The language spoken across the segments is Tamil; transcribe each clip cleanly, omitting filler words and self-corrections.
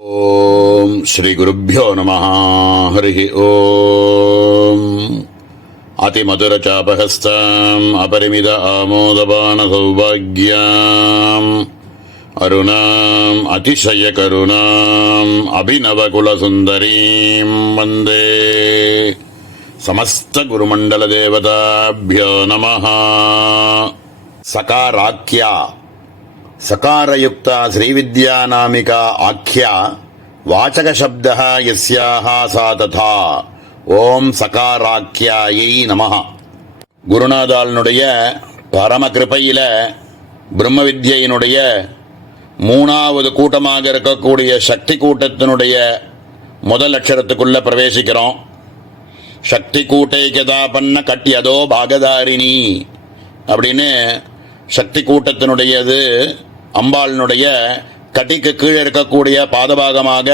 ओम श्री गुरुभ्यो नमः। हरि ओम। अतिमधुर चापहस्ताम् अपरिमित आमोदपान सौभाग्याम् अरुणाम् अतिशय करुणाम् अभिनव कुलसुन्दरीम् वन्दे समस्त गुरुमण्डल देवताभ्यो नमः। सकाराख्या सकारयुक्ता श्रीविद्यानामिका आख्या वाचक शब्दः यस्याः सा तथा ஓம் சகாராக்கியாயை நமஹ. குருநாதாளனுடைய பரம கிருபையில பிரம்ம வித்யினுடைய மூணாவது கூட்டமாக இருக்கக்கூடிய சக்தி கூட்டத்தினுடைய முதல் அக்ஷரத்துக்குள்ள பிரவேசிக்கிறோம். சக்தி கூட்டைகதாபன்ன கட்டியதோ பாகதாரிணி அப்படின்னு சக்தி கூட்டத்தினுடையது அம்பாளினுடைய கட்டிக்கு கீழே இருக்கக்கூடிய பாதபாகமாக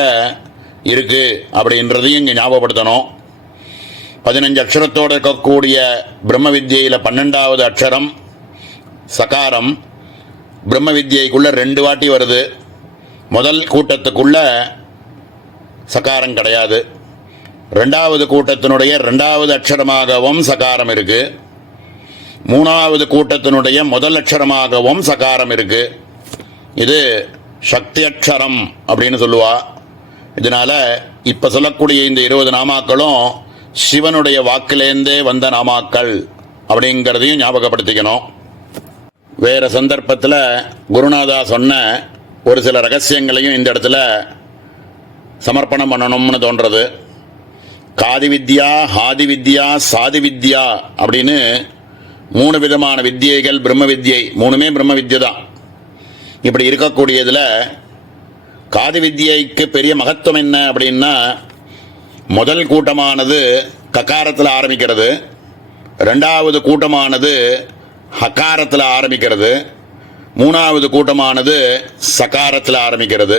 இருக்கு அப்படின்றதையும் இங்கே ஞாபகப்படுத்தணும். 15 அக்ஷரத்தோடு இருக்கக்கூடிய பிரம்ம வித்யில 12வது அக்ஷரம் சகாரம். பிரம்ம வித்யைக்குள்ள 2 வாட்டி வருது. முதல் கூட்டத்துக்குள்ள சகாரம் கிடையாது. 2வது கூட்டத்தினுடைய 2வது அக்ஷரமாகவும் சகாரம் இருக்கு. 3வது கூட்டத்தினுடைய முதல் அக்ஷரமாகவும் சகாரம் இருக்கு. இது சக்தி அக்ஷரம் அப்படின்னு சொல்லுவா. இதனால இப்ப சொல்லக்கூடிய இந்த 20 நாமாக்களும் சிவனுடைய வாக்கிலேருந்தே வந்த நாமாக்கள் அப்படிங்கிறதையும் ஞாபகப்படுத்திக்கணும். வேற சந்தர்ப்பத்தில் குருநாதா சொன்ன ஒரு சில ரகசியங்களையும் இந்த இடத்துல சமர்ப்பணம் பண்ணணும்னு தோன்றது. காதி வித்யா, ஹாதி வித்யா, சாதி வித்யா அப்படின்னு 3 விதமான வித்யைகள் பிரம்ம வித்யை. 3மே பிரம்ம வித்யை தான். இப்படி இருக்கக்கூடியதில் காதி வித்யைக்கு பெரிய மகத்துவம் என்ன அப்படின்னா, முதல் கூட்டமானது ககாரத்தில் ஆரம்பிக்கிறது, 2வது கூட்டமானது ஹகாரத்தில் ஆரம்பிக்கிறது, 3வது கூட்டமானது சகாரத்தில் ஆரம்பிக்கிறது.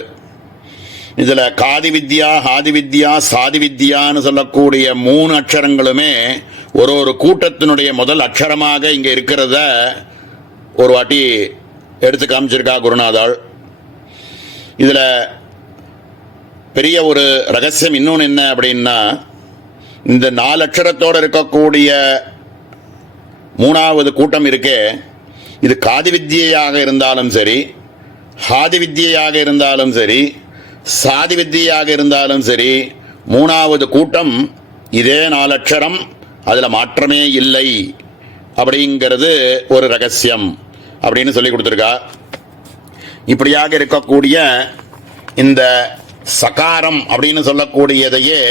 இதில் காதி வித்யா, ஹாதி வித்யா, சாதி வித்யான்னு சொல்லக்கூடிய 3 அக்ஷரங்களுமே ஒரு கூட்டத்தினுடைய முதல் அக்ஷரமாக இங்கே இருக்கிறத ஒரு வாட்டி எடுத்து காமிச்சிருக்கா குருநாதாள். இதில் பெரிய ஒரு ரகசியம் இன்னொன்று என்ன அப்படின்னா, இந்த 4 அக்ஷரத்தோடு இருக்கக்கூடிய 3வது கூட்டம் இருக்கே, இது காதி வித்யாக இருந்தாலும் சரி, ஹாதி வித்யாக இருந்தாலும் சரி, சாதி வித்யாக இருந்தாலும் சரி, 3வது கூட்டம் இதே 4 அக்ஷரம், அதில் மாற்றமே இல்லை அப்படிங்கிறது ஒரு ரகசியம் அப்படின்னு சொல்லி கொடுத்துருக்கா. இப்படியாக இருக்கக்கூடிய இந்த சகாரம் அப்படின்னு சொல்லக்கூடியதையே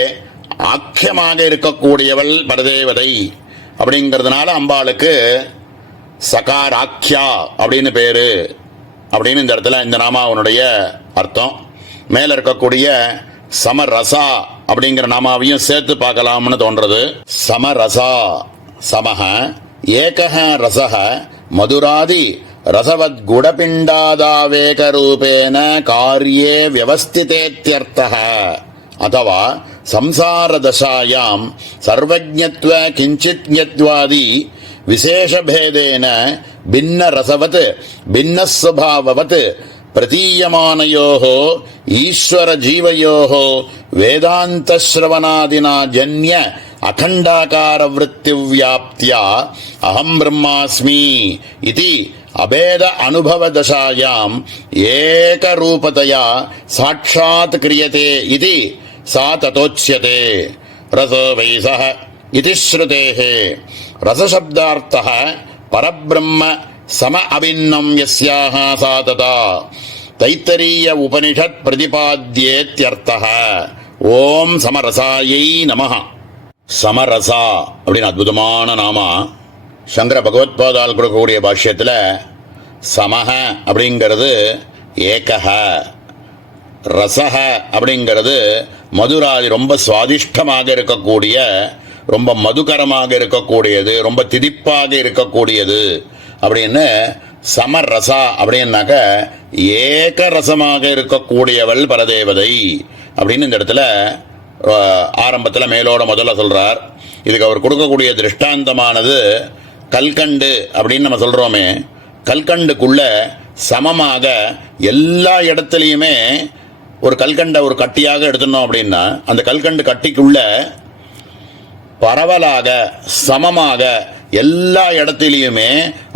ஆக்கியமாக இருக்கக்கூடியவள் பரதேவதை அப்படிங்கிறதுனால அம்பாளுக்கு சகாராக்கியா அப்படின்னு பேரு அப்படின்னு இந்த இடத்துல இந்த நாமாவனுடைய அர்த்தம். மேல இருக்கக்கூடிய சமரசா அப்படிங்கிற நாமாவையும் சேர்த்து பார்க்கலாம்னு தோன்றது. சமரசா சமஹ ஏகஹ ரசஹ மதுராதி ரசவத் குடபிண்டாதாவேக ரூபேன காரியே வியவஸ்திதேத்யர்த்தஹ அதவா சம்சார தசாயாம் சர்வஜ்ஞத்வ கிஞ்சித்ஞத்வாதி விசேஷபேதேன பின்ன ரசவத் பின்ன ஸ்வபாவவத் பிரதீயமானயோः ஈஸ்வர ஜீவயோः வேதாந்த ஸ்ரவணாதினா ஜன்ய அகண்டாகார விருத்தி வியாப்தியா அகம் பிரம்மாஸ்மி இதி அபேத அனுபவ தசாயாம் ஏகரூபதயா சாட்சாத் கிரியதே இதி சா ததோச்யதே. ரசோ வைசஹ இதி ஸ்ருதேஹ ரசசப்தார்த்தஹ பரபிரம்ம சம அபின்னம் யஸ்யாஹ சா ததா தைத்தரீய உபனிஷத் பிரதிபாத்யேத்யர்த்தஹ. ஓம் சமரசாயை நமஹ. சமரசா அப்படின்னு அற்புதமான நாமா. சங்கர பகவத்பாதால் கொடுக்கக்கூடிய பாஷ்யத்தில் சமஹ அப்படிங்கிறது ஏகஹ, ரசஹ அப்படிங்கிறது மதுராதி ரொம்ப சுவாதிஷ்டமாக இருக்கக்கூடிய, ரொம்ப மதுகரமாக இருக்கக்கூடியது, ரொம்ப திதிப்பாக இருக்கக்கூடியது அப்படின்னு சமரசா அப்படின்னாக்க ஏக ரசமாக இருக்கக்கூடியவள் பரதேவதை அப்படின்னு இந்த இடத்துல ஆரம்பத்தில் மேலோட முதல்ல சொல்றார். இதுக்கு அவர் கொடுக்கக்கூடிய திருஷ்டாந்தமானது கல்கண்டு அப்படின்னு நம்ம சொல்றோமே, கல்கண்டுக்குள்ள சமமாக எல்லா இடத்துலையுமே ஒரு கல்கண்டை ஒரு கட்டியாக எடுத்துனோம் அப்படின்னா அந்த கல்கண்டு கட்டிக்குள்ள பரவலாக சமமாக எல்லா இடத்திலையுமே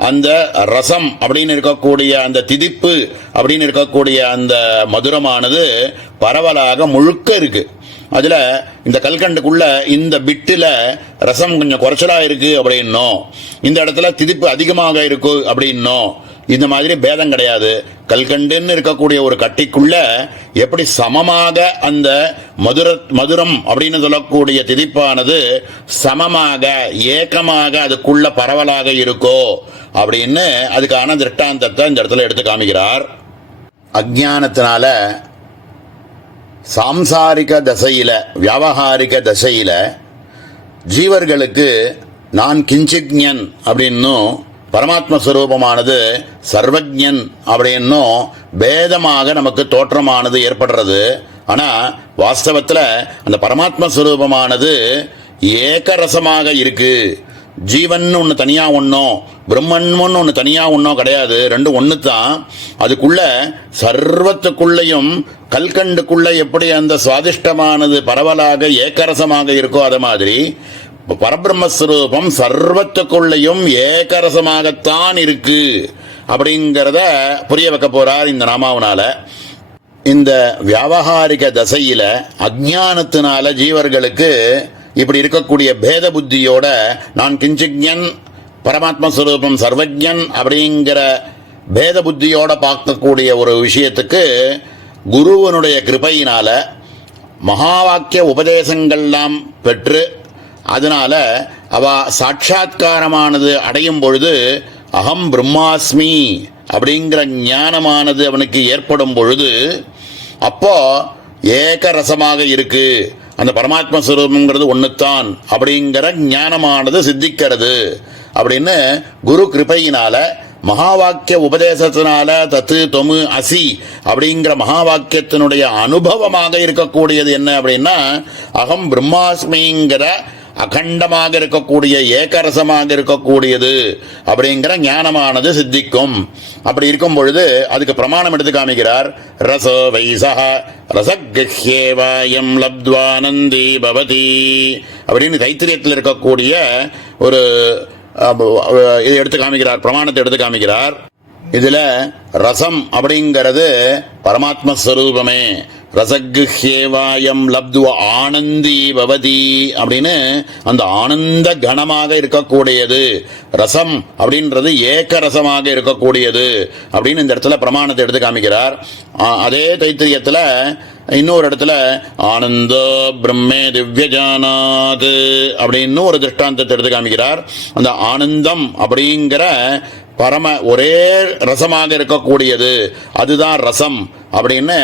அந்த ரசம் அப்படின்னு இருக்கக்கூடிய அந்த திதிப்பு அப்படின்னு இருக்கக்கூடிய அந்த மதுரமானது பரவலாக முழுக்க இருக்கு. அதுல இந்த கல்கண்டுக்குள்ள இந்த பிட்டுல ரசம் கொஞ்சம் குறைச்சலா இருக்கு அப்படின்னும், இந்த இடத்துல திதிப்பு அதிகமாக இருக்கு அப்படின்னும், இந்த மாதிரி பேதம் கிடையாது. கல்கண்டுன்னு இருக்கக்கூடிய ஒரு கட்டிக்குள்ள எப்படி சமமாக அந்த மதுரம் அப்படின்னு சொல்லக்கூடிய திதிப்பானது சமமாக ஏக்கமாக அதுக்குள்ள பரவலாக இருக்கோ அப்படின்னு அதுக்கான திருஷ்டாந்தத்தை இந்த இடத்துல எடுத்து காமிக்கிறார். அஜ்ஞானத்தினால சாம்சாரிக தசையில வியாவகாரிக தசையில ஜீவர்களுக்கு நான் கிஞ்சிக்ஞன் அப்படின்னும் பரமாத்மஸ்வரூபமானது சர்வஜன் அப்படின்னும் பேதமாக நமக்கு தோற்றமானது ஏற்படுறது. ஆனா வாஸ்தவத்துல அந்த பரமாத்மஸ்வரூபமானது ஏகரசமாக இருக்கு. ஜீவன் ஒன்று தனியா ஒன்றும் பிரம்மன் ஒன்று தனியா ஒன்றும் கிடையாது, ரெண்டும் ஒன்று தான். அதுக்குள்ள சர்வத்துக்குள்ளையும் கல்கண்டுக்குள்ள எப்படி அந்த சுவாதிஷ்டமானது பரவலாக ஏகரசமாக இருக்கோ அது மாதிரி பரபிரம்மஸ்வரூபம் சர்வத்துக்குள்ளையும் ஏகரசமாகத்தான் இருக்கு அப்படிங்கிறத புரிய வைக்க போறார் இந்த நாமாவனால. இந்த வியாவகாரிக தசையில அஜ்ஞானத்தினால ஜீவர்களுக்கு இப்படி இருக்கக்கூடிய பேத புத்தியோட நான் கிஞ்சிக்ஞன் பரமாத்மஸ்வரூபம் சர்வஜன் அப்படிங்கிற பேத புத்தியோட பார்க்கக்கூடிய ஒரு விஷயத்துக்கு குருவனுடைய கிருபையினால மகா வாக்கிய உபதேசங்கள்லாம் பெற்று அதனால அவ சாட்சா்காரமானது அடையும் பொழுது அகம் பிரம்மாஸ்மி அப்படிங்கிற ஞானமானது அவனுக்கு ஏற்படும் பொழுது அப்போ ஏகரசமாக இருக்கு, அந்த பரமாத்மஸ்வரூபங்கிறது ஒன்றுத்தான் அப்படிங்கிற ஞானமானது சித்திக்கிறது அப்படின்னு குரு கிருபையினால மகா வாக்கிய உபதேசத்தினால தத்து தொமு அசி அப்படிங்கிற மகா வாக்கியத்தினுடைய அனுபவமாக இருக்கக்கூடியது என்ன அப்படின்னா அகம் பிரம்மாஸ்மிங்கிற அகண்டமாக இருக்கக்கூடிய ஏகரசமாக இருக்கக்கூடியது அப்படிங்கிற ஞானமானது சித்திக்கும். அப்படி இருக்கும் பொழுது அதுக்கு பிரமாணம் எடுத்து காமிக்கிறார். ரசோ வைசஹ ரசக்ஹ்யேவாயம் லப்த்வானந்தி பவதி அப்படின்னு தைத்திரியத்தில் இருக்கக்கூடிய ஒரு இதை எடுத்து காமிக்கிறார், பிரமாணத்தை எடுத்து காமிக்கிறார். இதுல ரசம் அப்படிங்கிறது பரமாத்மஸ்வரூபமே. ரசக்ஹ்யேவாயம் லப்துவ ஆனந்தி பவதி அப்படின்னு அந்த ஆனந்த கணமாக இருக்கக்கூடியது. ரசம் அப்படின்றது ஏக ரசமாக இருக்கக்கூடியது அப்படின்னு இந்த இடத்துல பிரமாணத்தை எடுத்து காமிக்கிறார். அதே தைத்திரியத்துல இன்னொரு இடத்துல ஆனந்தோ பிரம்மே திவ்யஜானாத் அப்படின்னு ஒரு திருஷ்டாந்தத்தை எடுத்து காமிக்கிறார். அந்த ஆனந்தம் அப்படிங்கிற பரம ஒரே ரசமாக இருக்கக்கூடியது அதுதான் ரசம் அப்படின்னு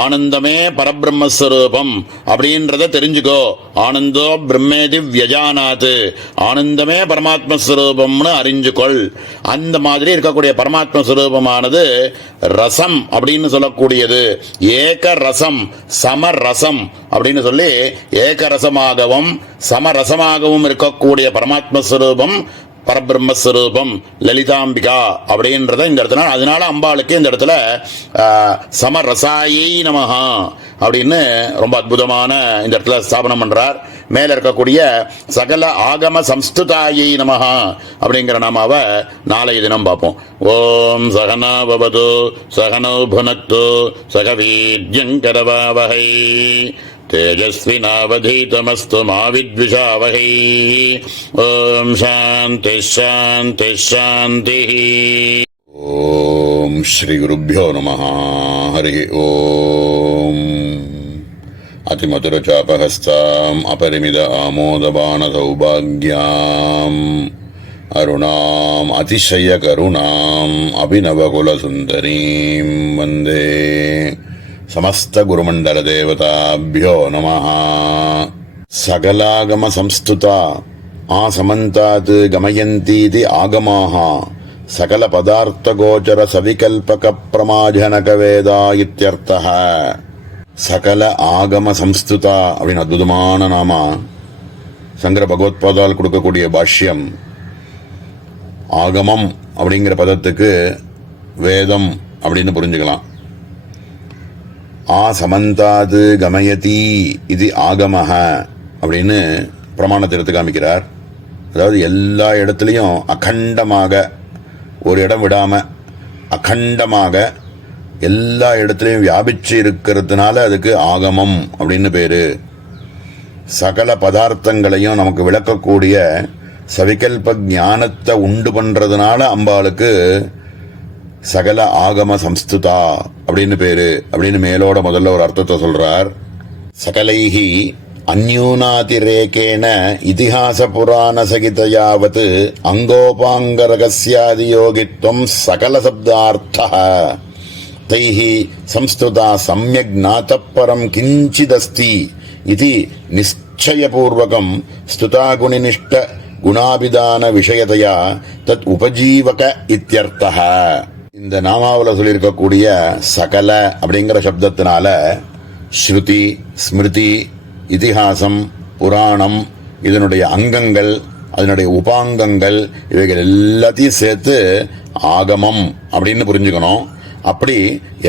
ஆனந்தமே பரபிரம்மஸ்வரூபம் அப்படின்றத தெரிஞ்சுக்கோ. ஆனந்தோ பிரம்மேதி வியஜானாத், ஆனந்தமே பரமாத்மஸ்வரூபம்னு அறிஞ்சுக்கொள். அந்த மாதிரி இருக்கக்கூடிய பரமாத்மஸ்வரூபமானது ரசம் அப்படின்னு சொல்லக்கூடியது ஏக ரசம் சமரசம் அப்படின்னு சொல்லி ஏகரசமாகவும் சமரசமாகவும் இருக்கக்கூடிய பரமாத்மஸ்வரூபம் பரபிரம்மஸ்வரூபம் லலிதாம்பிகா அப்படின்றத இந்த இடத்துல, அதனால அம்பாளுக்கு இந்த இடத்துல சமரசாயை நமஹா அப்படின்னு ரொம்ப அற்புதமான இந்த இடத்துல ஸ்தாபனம் பண்றார். மேல இருக்கக்கூடிய சகல ஆகம சம்ஸ்துதாயை நமஹா அப்படிங்கிற நாமாவை நாளைய தினம் பார்ப்போம். ஓம் சகனா பவது சகனோ புனக்து சக வீர்யங்கரவாவஹை तेजस्विनावधीतमस्तु मा विद्विषावहै. ओम शांति शांति शांति. ओम श्री गुरुभ्यो नमः. हरि ओम. अतिमधुरचापहस्ताम् अपरिमित आमोदबाण सौभाग्याम् अरुणाम् अतिशयकरुणाम् अभिनवकुलसुन्दरीम् वन्दे समस्त गुरुमंडल देवताभ्यो नमः. सकलागम संस्तुता आसमन्तात् गमयन्तीति आगमाः सकल पदार्थ गोचर सविकल्पक प्रमाजनक वेदा इत्यर्थः. सकल आगम संस्तुता அப்படின்னு அற்புதமான நாமா சங்கர பகவத்பாதால் கொடுக்கக்கூடிய பாஷ்யம். ஆகமம் அப்படிங்கிற பதத்துக்கு வேதம் அப்படின்னு புரிஞ்சுக்கலாம். ஆ சமந்தாது கமயதி இது ஆகமஹ அப்படின்னு பிரமாணத்தை எடுத்து காமிக்கிறார். அதாவது எல்லா இடத்துலையும் அகண்டமாக, ஒரு இடம் விடாம அகண்டமாக எல்லா இடத்துலையும் வியாபிச்சு இருக்கிறதுனால அதுக்கு ஆகமம் அப்படின்னு பேரு. சகல பதார்த்தங்களையும் நமக்கு விளக்கக்கூடிய சவிகல்ப ஞானத்தை உண்டு பண்றதுனால அம்பாளுக்கு சகல ஆகம சம்ஸ்துதா அப்படின்னு பேரு அப்படின்னு மேலோட முதல்ல ஒரு அர்த்தத்தை சொல்றார். சகலைஹி அந்யூனாதிரேகேன இதிஹாச புராண சகிதயாவத் அங்கோபாங்க ரகசியாதி யோகித்வம் சகல சப்தார்த்தः தைஹி சம்ஸ்துதா சம்யக் ஞாதப்பரம் கிஞ்சிதஸ்தி இது நிச்சயபூர்வகம் ஸ்துதாகுணினிஷ்ட குணாபிதான விஷயதையா தத் உபஜீவக இத்யர்த்தः. இந்த நாமாவில் சொல்லியிருக்கக்கூடிய சகல அப்படிங்கிற சப்தத்தினால ஸ்ருதி, ஸ்மிருதி, இதிகாசம், புராணம், இதனுடைய அங்கங்கள், அதனுடைய உபாங்கங்கள், இவைகள் எல்லாத்தையும் சேர்த்து ஆகமம் அப்படின்னு புரிஞ்சுக்கணும். அப்படி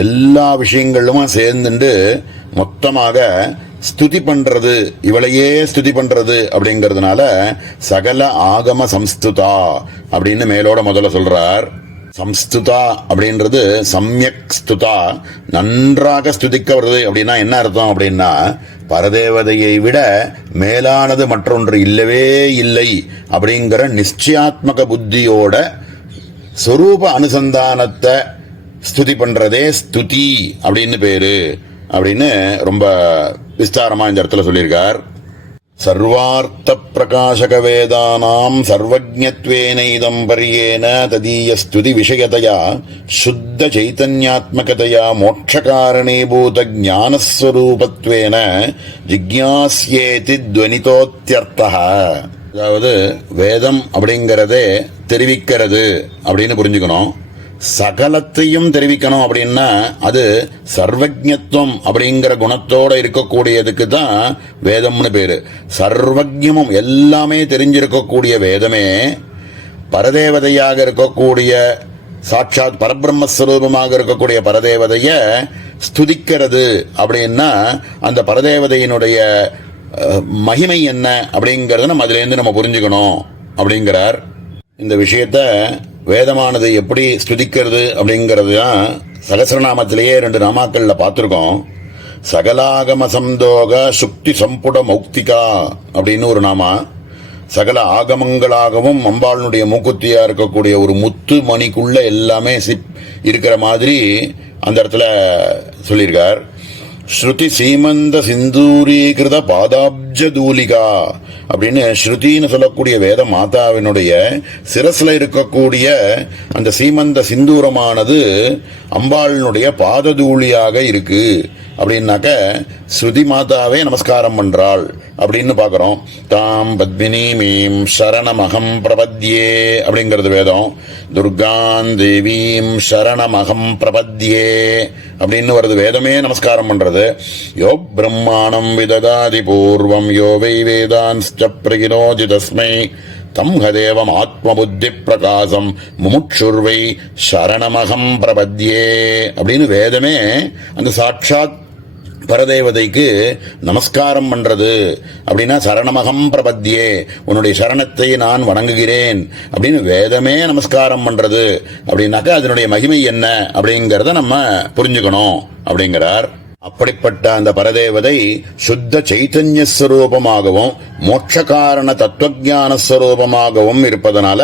எல்லா விஷயங்களும் சேர்ந்துட்டு மொத்தமாக ஸ்துதி பண்றது, இவளையே ஸ்துதி பண்றது அப்படிங்கறதுனால சகல ஆகம சம்ஸ்துதா அப்படின்னு மேலோட முதல்ல சொல்றார். சம்ஸ்துதா அப்படின்றது சம்யக் ஸ்துதா, நன்றாக ஸ்துதிக்க வருது அப்படின்னா என்ன அர்த்தம் அப்படின்னா, பரதேவதையை விட மேலானது மற்றொன்று இல்லவே இல்லை அப்படிங்கிற நிச்சயாத்மக புத்தியோட சொரூப அனுசந்தானத்தை ஸ்துதி பண்றதே ஸ்துதி அப்படின்னு பேரு அப்படின்னு ரொம்ப விஸ்தாரமா இந்த இடத்துல சொல்லியிருக்கார். சர்வார்த்த பிரகாசக வேதானாம் சர்வஜத்வேனைதம் பரியேன ததீய ஸ்துதி விஷயதையா சுத்த சைதன்யாத்மகதையா மோட்சகாரணீபூத ஞானஸ்வரூபத்வேன ஜிக்ஞாஸ்யேதி துவனிதோத்யர்த்தः. அதாவது வேதம் அப்படிங்கறதே தெரிவிக்கிறது அப்படின்னு புரிஞ்சுக்கணும். சகலத்தையும் தெரிவிக்கணும் அப்படின்னா அது சர்வஜத்துவம் அப்படிங்கிற குணத்தோட இருக்கக்கூடியதுக்கு தான் வேதம்னு பேரு. சர்வஜமும் எல்லாமே தெரிஞ்சிருக்கக்கூடிய வேதமே பரதேவதையாக இருக்கக்கூடிய சாட்சாத் பரபிரம்மஸ்வரூபமாக இருக்கக்கூடிய பரதேவதைய ஸ்துதிக்கிறது அப்படின்னா அந்த பரதேவதையினுடைய மகிமை என்ன அப்படிங்கறத நம்ம அதுல இருந்து நம்ம புரிஞ்சுக்கணும் அப்படிங்கிறார். இந்த விஷயத்த வேதமானது எப்படி ஸ்துதிக்கிறது அப்படிங்கிறது தான் சகஸ்ரநாமத்திலேயே 2 நாமாக்கள்ல பார்த்திருக்கோம். சகலாகம சந்தோக சுக்தி சம்புட மௌக்திகா அப்படின்னு ஒரு நாமா. சகல ஆகமங்களாகவும் அம்பாளுடைய மூக்குத்தியா இருக்கக்கூடிய ஒரு முத்து மணிக்குள்ள எல்லாமே இருக்கிற மாதிரி அந்த இடத்துல சொல்லியிருக்கார். ஸ்ருதி சீமந்த சிந்தூரீகிருத பாதாப்ஜ தூலிகா அப்படின்னு ஸ்ருதின்னு சொல்லக்கூடிய வேத மாதாவினுடைய சிரஸ்ல இருக்கக்கூடிய அந்த சீமந்த சிந்தூரமானது அம்பாளினுடைய பாததூளியாக இருக்கு அப்படின்னாக்க ஸ்ருதி மாதாவே நமஸ்காரம் பண்றாள் அப்படின்னு பாக்கிறோம். தாம் பத்மினி மீம் சரணமகம் பிரபத்யே அப்படிங்கிறது வேதம். துர்கான் தேவீம் சரணமகம் பிரபத்யே அப்படின்னு வருது. வேதமே நமஸ்காரம் பண்றது. யோ பிரம்மாணம் விததாதி பூர்வம் யோ வை வேதான்ஸ்ச பிரகினோதி தஸ்மை தம் ஹதேவம் ஆத்ம புத்தி பிரகாசம் முமுட்சுர்வை சரணமகம் பிரபத்யே அப்படின்னு வேதமே அந்த சாட்சாத் பரதேவதைக்கு நமஸ்காரம் பண்றது. அப்படின்னா சரணமகம் பிரபத்யே, உன்னுடைய சரணத்தை நான் வணங்குகிறேன் அப்படின்னு வேதமே நமஸ்காரம் பண்றது அப்படின்னாக்க அதனுடைய மகிமை என்ன அப்படிங்கறத நம்ம புரிஞ்சுக்கணும் அப்படிங்கிறார். அப்படிப்பட்ட அந்த பரதேவதை சுத்த சைத்தன்ய ஸ்வரூபமாகவும் மோட்சகாரண தத்துவஞான ஸ்வரூபமாகவும் இருப்பதனால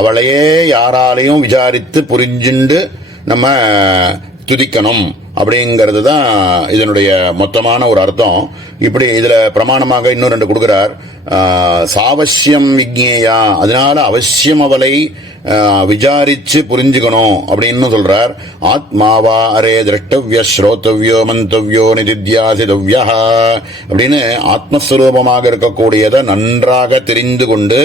அவளையே யாராலையும் விசாரித்து புரிஞ்சுண்டு நம்ம துதிக்கணும் அப்படிங்கிறது தான் இதனுடைய மொத்தமான ஒரு அர்த்தம். இப்படி இதுல பிரமாணமாக இன்னும் 2 கொடுக்கிறார். சாவசியம் விக்ஞேயா, அதனால அவசியம் அவளை விசாரிச்சு புரிஞ்சுக்கணும் அப்படின்னு சொல்றார். ஆத்மாவா அரே திரஷ்டவ்ய ஸ்ரோதவ்யோ மந்தவ்யோ நிதித்யாசிதவ்யா அப்படின்னு ஆத்மஸ்வரூபமாக இருக்கக்கூடியதை நன்றாக தெரிந்து கொண்டு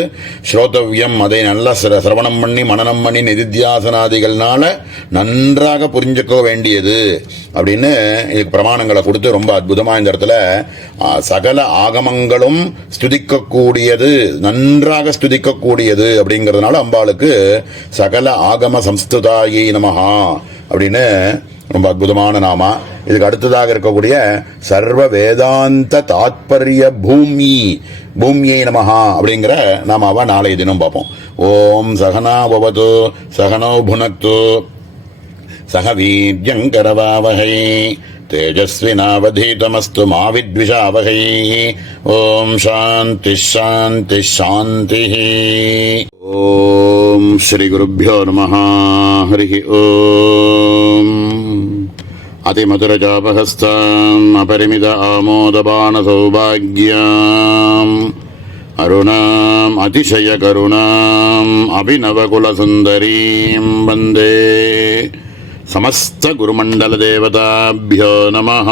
ஸ்ரோதவ்யம் அதை நல்ல சிரவணம் பண்ணி மனனம் பண்ணி நிதித்தியாசனாதிகள்னால நன்றாக புரிஞ்சுக்க வேண்டியது அப்படின்னு இதுக்கு பிரமாணங்களை கொடுத்து ரொம்ப அற்புதமா இந்த இடத்துல சகல ஆகமங்களும் ஸ்துதிக்கக்கூடியது, நன்றாக ஸ்துதிக்கக்கூடியது அப்படிங்கறதுனால அம்பாளுக்கு சகல ஆகம சம்ஸ்துதாயை நமஹா அப்படின்னு ரொம்ப அற்புதமான நாமா. இதுக்கு அடுத்ததாக இருக்கக்கூடிய சர்வ வேதாந்த தாத்பரிய பூமியை நமஹா அப்படிங்கிற நாமாவா நாளைய தினம் பார்ப்போம். ஓம் சகனா பவது சகனோ புனக்து சக வீர்யங்கரவாவஹை தேஜஸ்வினாவதீதமஸ்து மா வித்விஷாவஹை. ஓம் சாந்தி சாந்தி சாந்தி. ஓம் ஸ்ரீ குருभ्यो நமः. ஹரி ஓம். அதிமதுரஜாபஹஸ்தாம் அபரிமித ஆமோதபான சௌபாக்யாம் அருணாம் அதிசய கருணாம் அபிநவகுலசுந்தரீம் வந்தே சமஸ்த குருமண்டல தேவதாभ्यो நமः.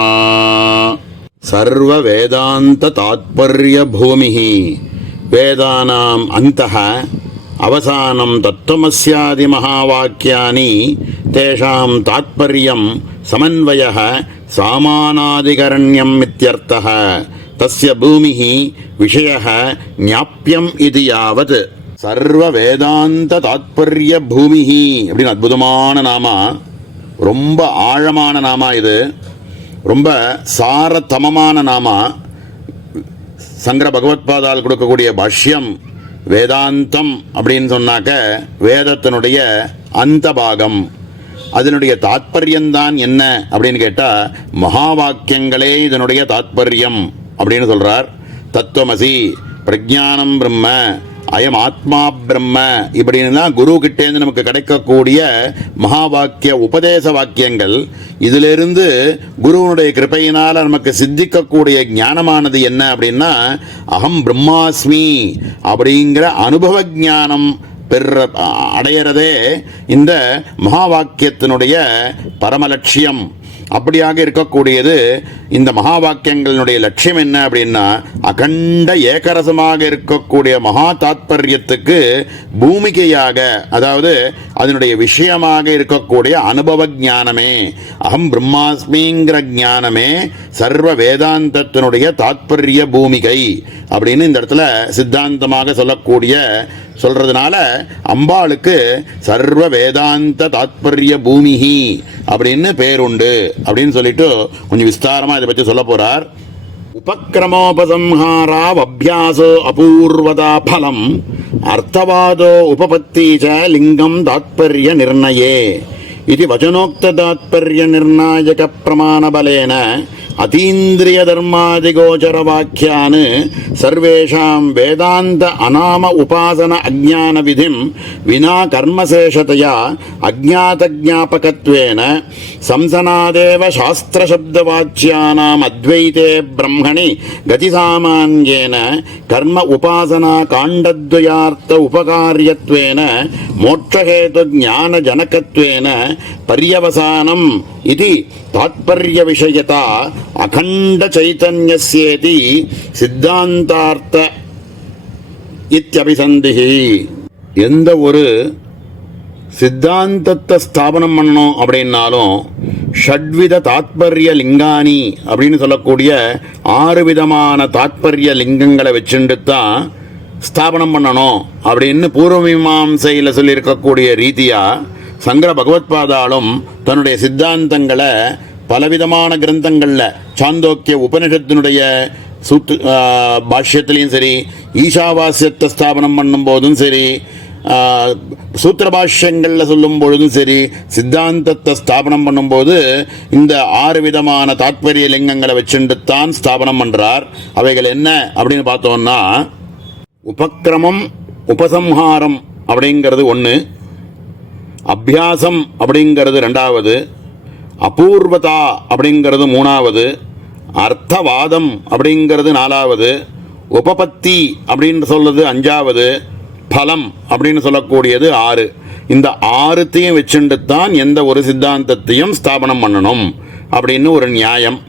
சர்வ வேதாந்த தாத்பர்ய பூமிஹி வேதானாம் அந்தஹ அவசானம் தத்துவமஸ்யாதி மகாவாக்கியானி தேஷாம் தாத்பர்யம் சமன்வயः சாமானாதிகரண்யம் இத்யர்த்தः. தஸ்ய பூமிஹி விஷயः ஞாப்யம் இது யாவத். சர்வ வேதாந்த தாத்பர்ய பூமிஹி அப்படின்னு அற்புதமான நாமா, ரொம்ப ஆழமான நாமா. இது ரொம்ப சாரதமமான நாமா. சங்கர பகவத்பாதால் கொடுக்கக்கூடிய பாஷ்யம் வேதாந்தம் அப்படின்னு சொன்னாக்க வேதத்தினுடைய அந்த பாகம். அதனுடைய தாத்பரியம்தான் என்ன அப்படின்னு கேட்டால் மகா வாக்கியங்களே இதனுடைய தாத்பரியம் அப்படின்னு சொல்றார். தத்துவமசி, பிரஜானம் பிரம்ம, அயம் ஆத்மா பிரம்ம இப்படின்னா குரு கிட்டேருந்து நமக்கு கிடைக்கக்கூடிய மகா வாக்கிய உபதேச வாக்கியங்கள். இதிலிருந்து குருவனுடைய கிருபையினால் நமக்கு சித்திக்கக்கூடிய ஞானமானது என்ன அப்படின்னா அகம் பிரம்மாஸ்மி அப்படிங்கிற அனுபவ ஞானம் அடையிறதே இந்த மகா வாக்கியத்தினுடைய பரமலட்சியம். அப்படியாக இருக்கக்கூடியது இந்த மகா வாக்கியங்களுடைய லட்சியம் என்ன அப்படின்னா அகண்ட ஏகரசமாக இருக்கக்கூடிய மகா தாத்பரியத்துக்கு பூமிகையாக, அதாவது அதனுடைய விஷயமாக இருக்கக்கூடிய அனுபவ ஞானமே, அகம் பிரம்மாஸ்மிங்கிற ஞானமே சர்வ வேதாந்தத்தினுடைய தாத்பரிய பூமிகை அப்படின்னு இந்த இடத்துல சித்தாந்தமாக சொல்றதுனால அம்பாளுக்கு சர்வ வேதாந்த தாத்பரிய பூமிஹி அப்படின்னு பேருண்டு அப்படின்னு சொல்லிட்டு கொஞ்சம் விஸ்தாரமா இதை பற்றி சொல்ல போறார். உபக்ரமோபசம்ஹாரா அபியாசோ அபூர்வதா பலம் அர்த்தவாதோ உபபத்தி ச லிங்கம் தாத்பரிய நிர்ணயே இது வச்சனோக்த தாத்பரிய நிர்ணாயக பிரமாண பலேன அதீந்திரிய தர்மாதிகோச்சர வாக்கியான் சர்வேஷாம் வேதாந்த அநாம உபாசன அஜ்ஞான விதிம் வினா கர்மசேஷதையா அஜ்ஞாத ஜாபகத்வேன சம்சனாதேவ சாஸ்திர சப்தவாச்சியானாம் அத்வைதே பிரம்மணி கதிசாமான்யேன கர்ம உபாசனா காண்டத்வயார்த்த உபகாரியத்வேன மோட்சஹேது ஞான ஜனகத்வேன பர்யவசானம் இதி தாத்பர்ய விஷயதா அகண்ட சைதன்யஸ்யேதி சித்தாந்தார்த்த இத்யபிசந்திஹி. எந்த ஒரு சித்தாந்தத்தை ஸ்தாபனம் பண்ணணும் அப்படின்னாலும் ஷட்வித தாத்பர்ய லிங்கானி அப்படின்னு சொல்லக்கூடிய 6 விதமான தாத்பர்ய லிங்கங்களை வச்சுட்டு தான் ஸ்தாபனம் பண்ணணும் அப்படின்னு பூர்வமீமாம்சையில் சொல்லியிருக்கக்கூடிய ரீதியா சங்கர பகவத்பாதாலும் தன்னுடைய சித்தாந்தங்களை பலவிதமான கிரந்தங்களில் சாந்தோக்கிய உபனிஷத்தினுடைய பாஷ்யத்திலையும் சரி, ஈஷாவாஸ்யத்தை ஸ்தாபனம் பண்ணும் போதும் சரி, சூத்திர பாஷ்யங்களில் சொல்லும் பொழுதும் சரி, சித்தாந்தத்தை ஸ்தாபனம் பண்ணும்போது இந்த 6 விதமான தாத்பரிய லிங்கங்களை வச்சுட்டுத்தான் ஸ்தாபனம் பண்றார். அவைகள் என்ன அப்படின்னு பார்த்தோம்னா உபக்கிரமம் உபசம்ஹாரம் அப்படிங்கிறது 1, அபியாசம் அப்படிங்கிறது 2வது, அபூர்வதா அப்படிங்கிறது 3வது, அர்த்தவாதம் அப்படிங்கிறது 4வது, உபபத்தி அப்படின்னு சொல்றது 5வது, பலம் அப்படின்னு சொல்லக்கூடியது 6. இந்த 6த்தையும் வச்சுட்டு தான் எந்த ஒரு சித்தாந்தத்தையும் ஸ்தாபனம் பண்ணணும் அப்படின்னு ஒரு நியாயம்.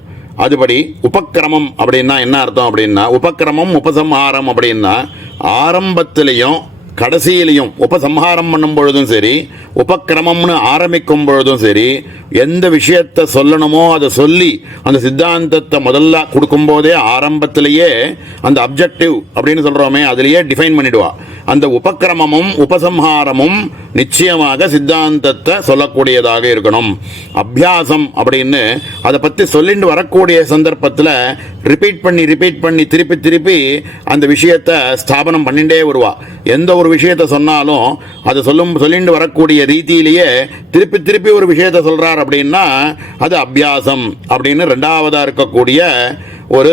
அதுபடி உபக்கிரமம் அப்படின்னா என்ன அர்த்தம் அப்படின்னா உபக்கிரமம் உபசம்ஹாரம் அப்படின்னா ஆரம்பத்திலையும் கடைசியிலையும் உபசம்ஹாரம் பண்ணும் பொழுதும் சரி, உபக்கிரமம்னு ஆரம்பிக்கும் பொழுதும் சரி, எந்த விஷயத்தை சொல்லணுமோ அதை சொல்லி அந்த சித்தாந்தத்தை முதல்ல கொடுக்கும் போதே ஆரம்பத்திலேயே அந்த அப்ஜெக்டிவ் அப்படின்னு சொல்றோமே அதுலேயே டிஃபைன் பண்ணிடுவா. அந்த உபக்கிரமமும் உபசம்ஹாரமும் நிச்சயமாக சித்தாந்தத்தை சொல்லக்கூடியதாக இருக்கணும். அபியாசம் அப்படின்னு அதை பற்றி சொல்லிட்டு வரக்கூடிய சந்தர்ப்பத்தில் ரிப்பீட் பண்ணி திருப்பி அந்த விஷயத்தை ஸ்தாபனம் பண்ணிட்டே வருவா. எந்த ஒரு விஷயத்தை சொன்னாலும் அதை சொல்லிட்டு வரக்கூடிய ரீதியிலேயே திருப்பி ஒரு விஷயத்தை சொல்றார் அப்படின்னா அது அபியாசம் அப்படின்னு ரெண்டாவதா இருக்கக்கூடிய ஒரு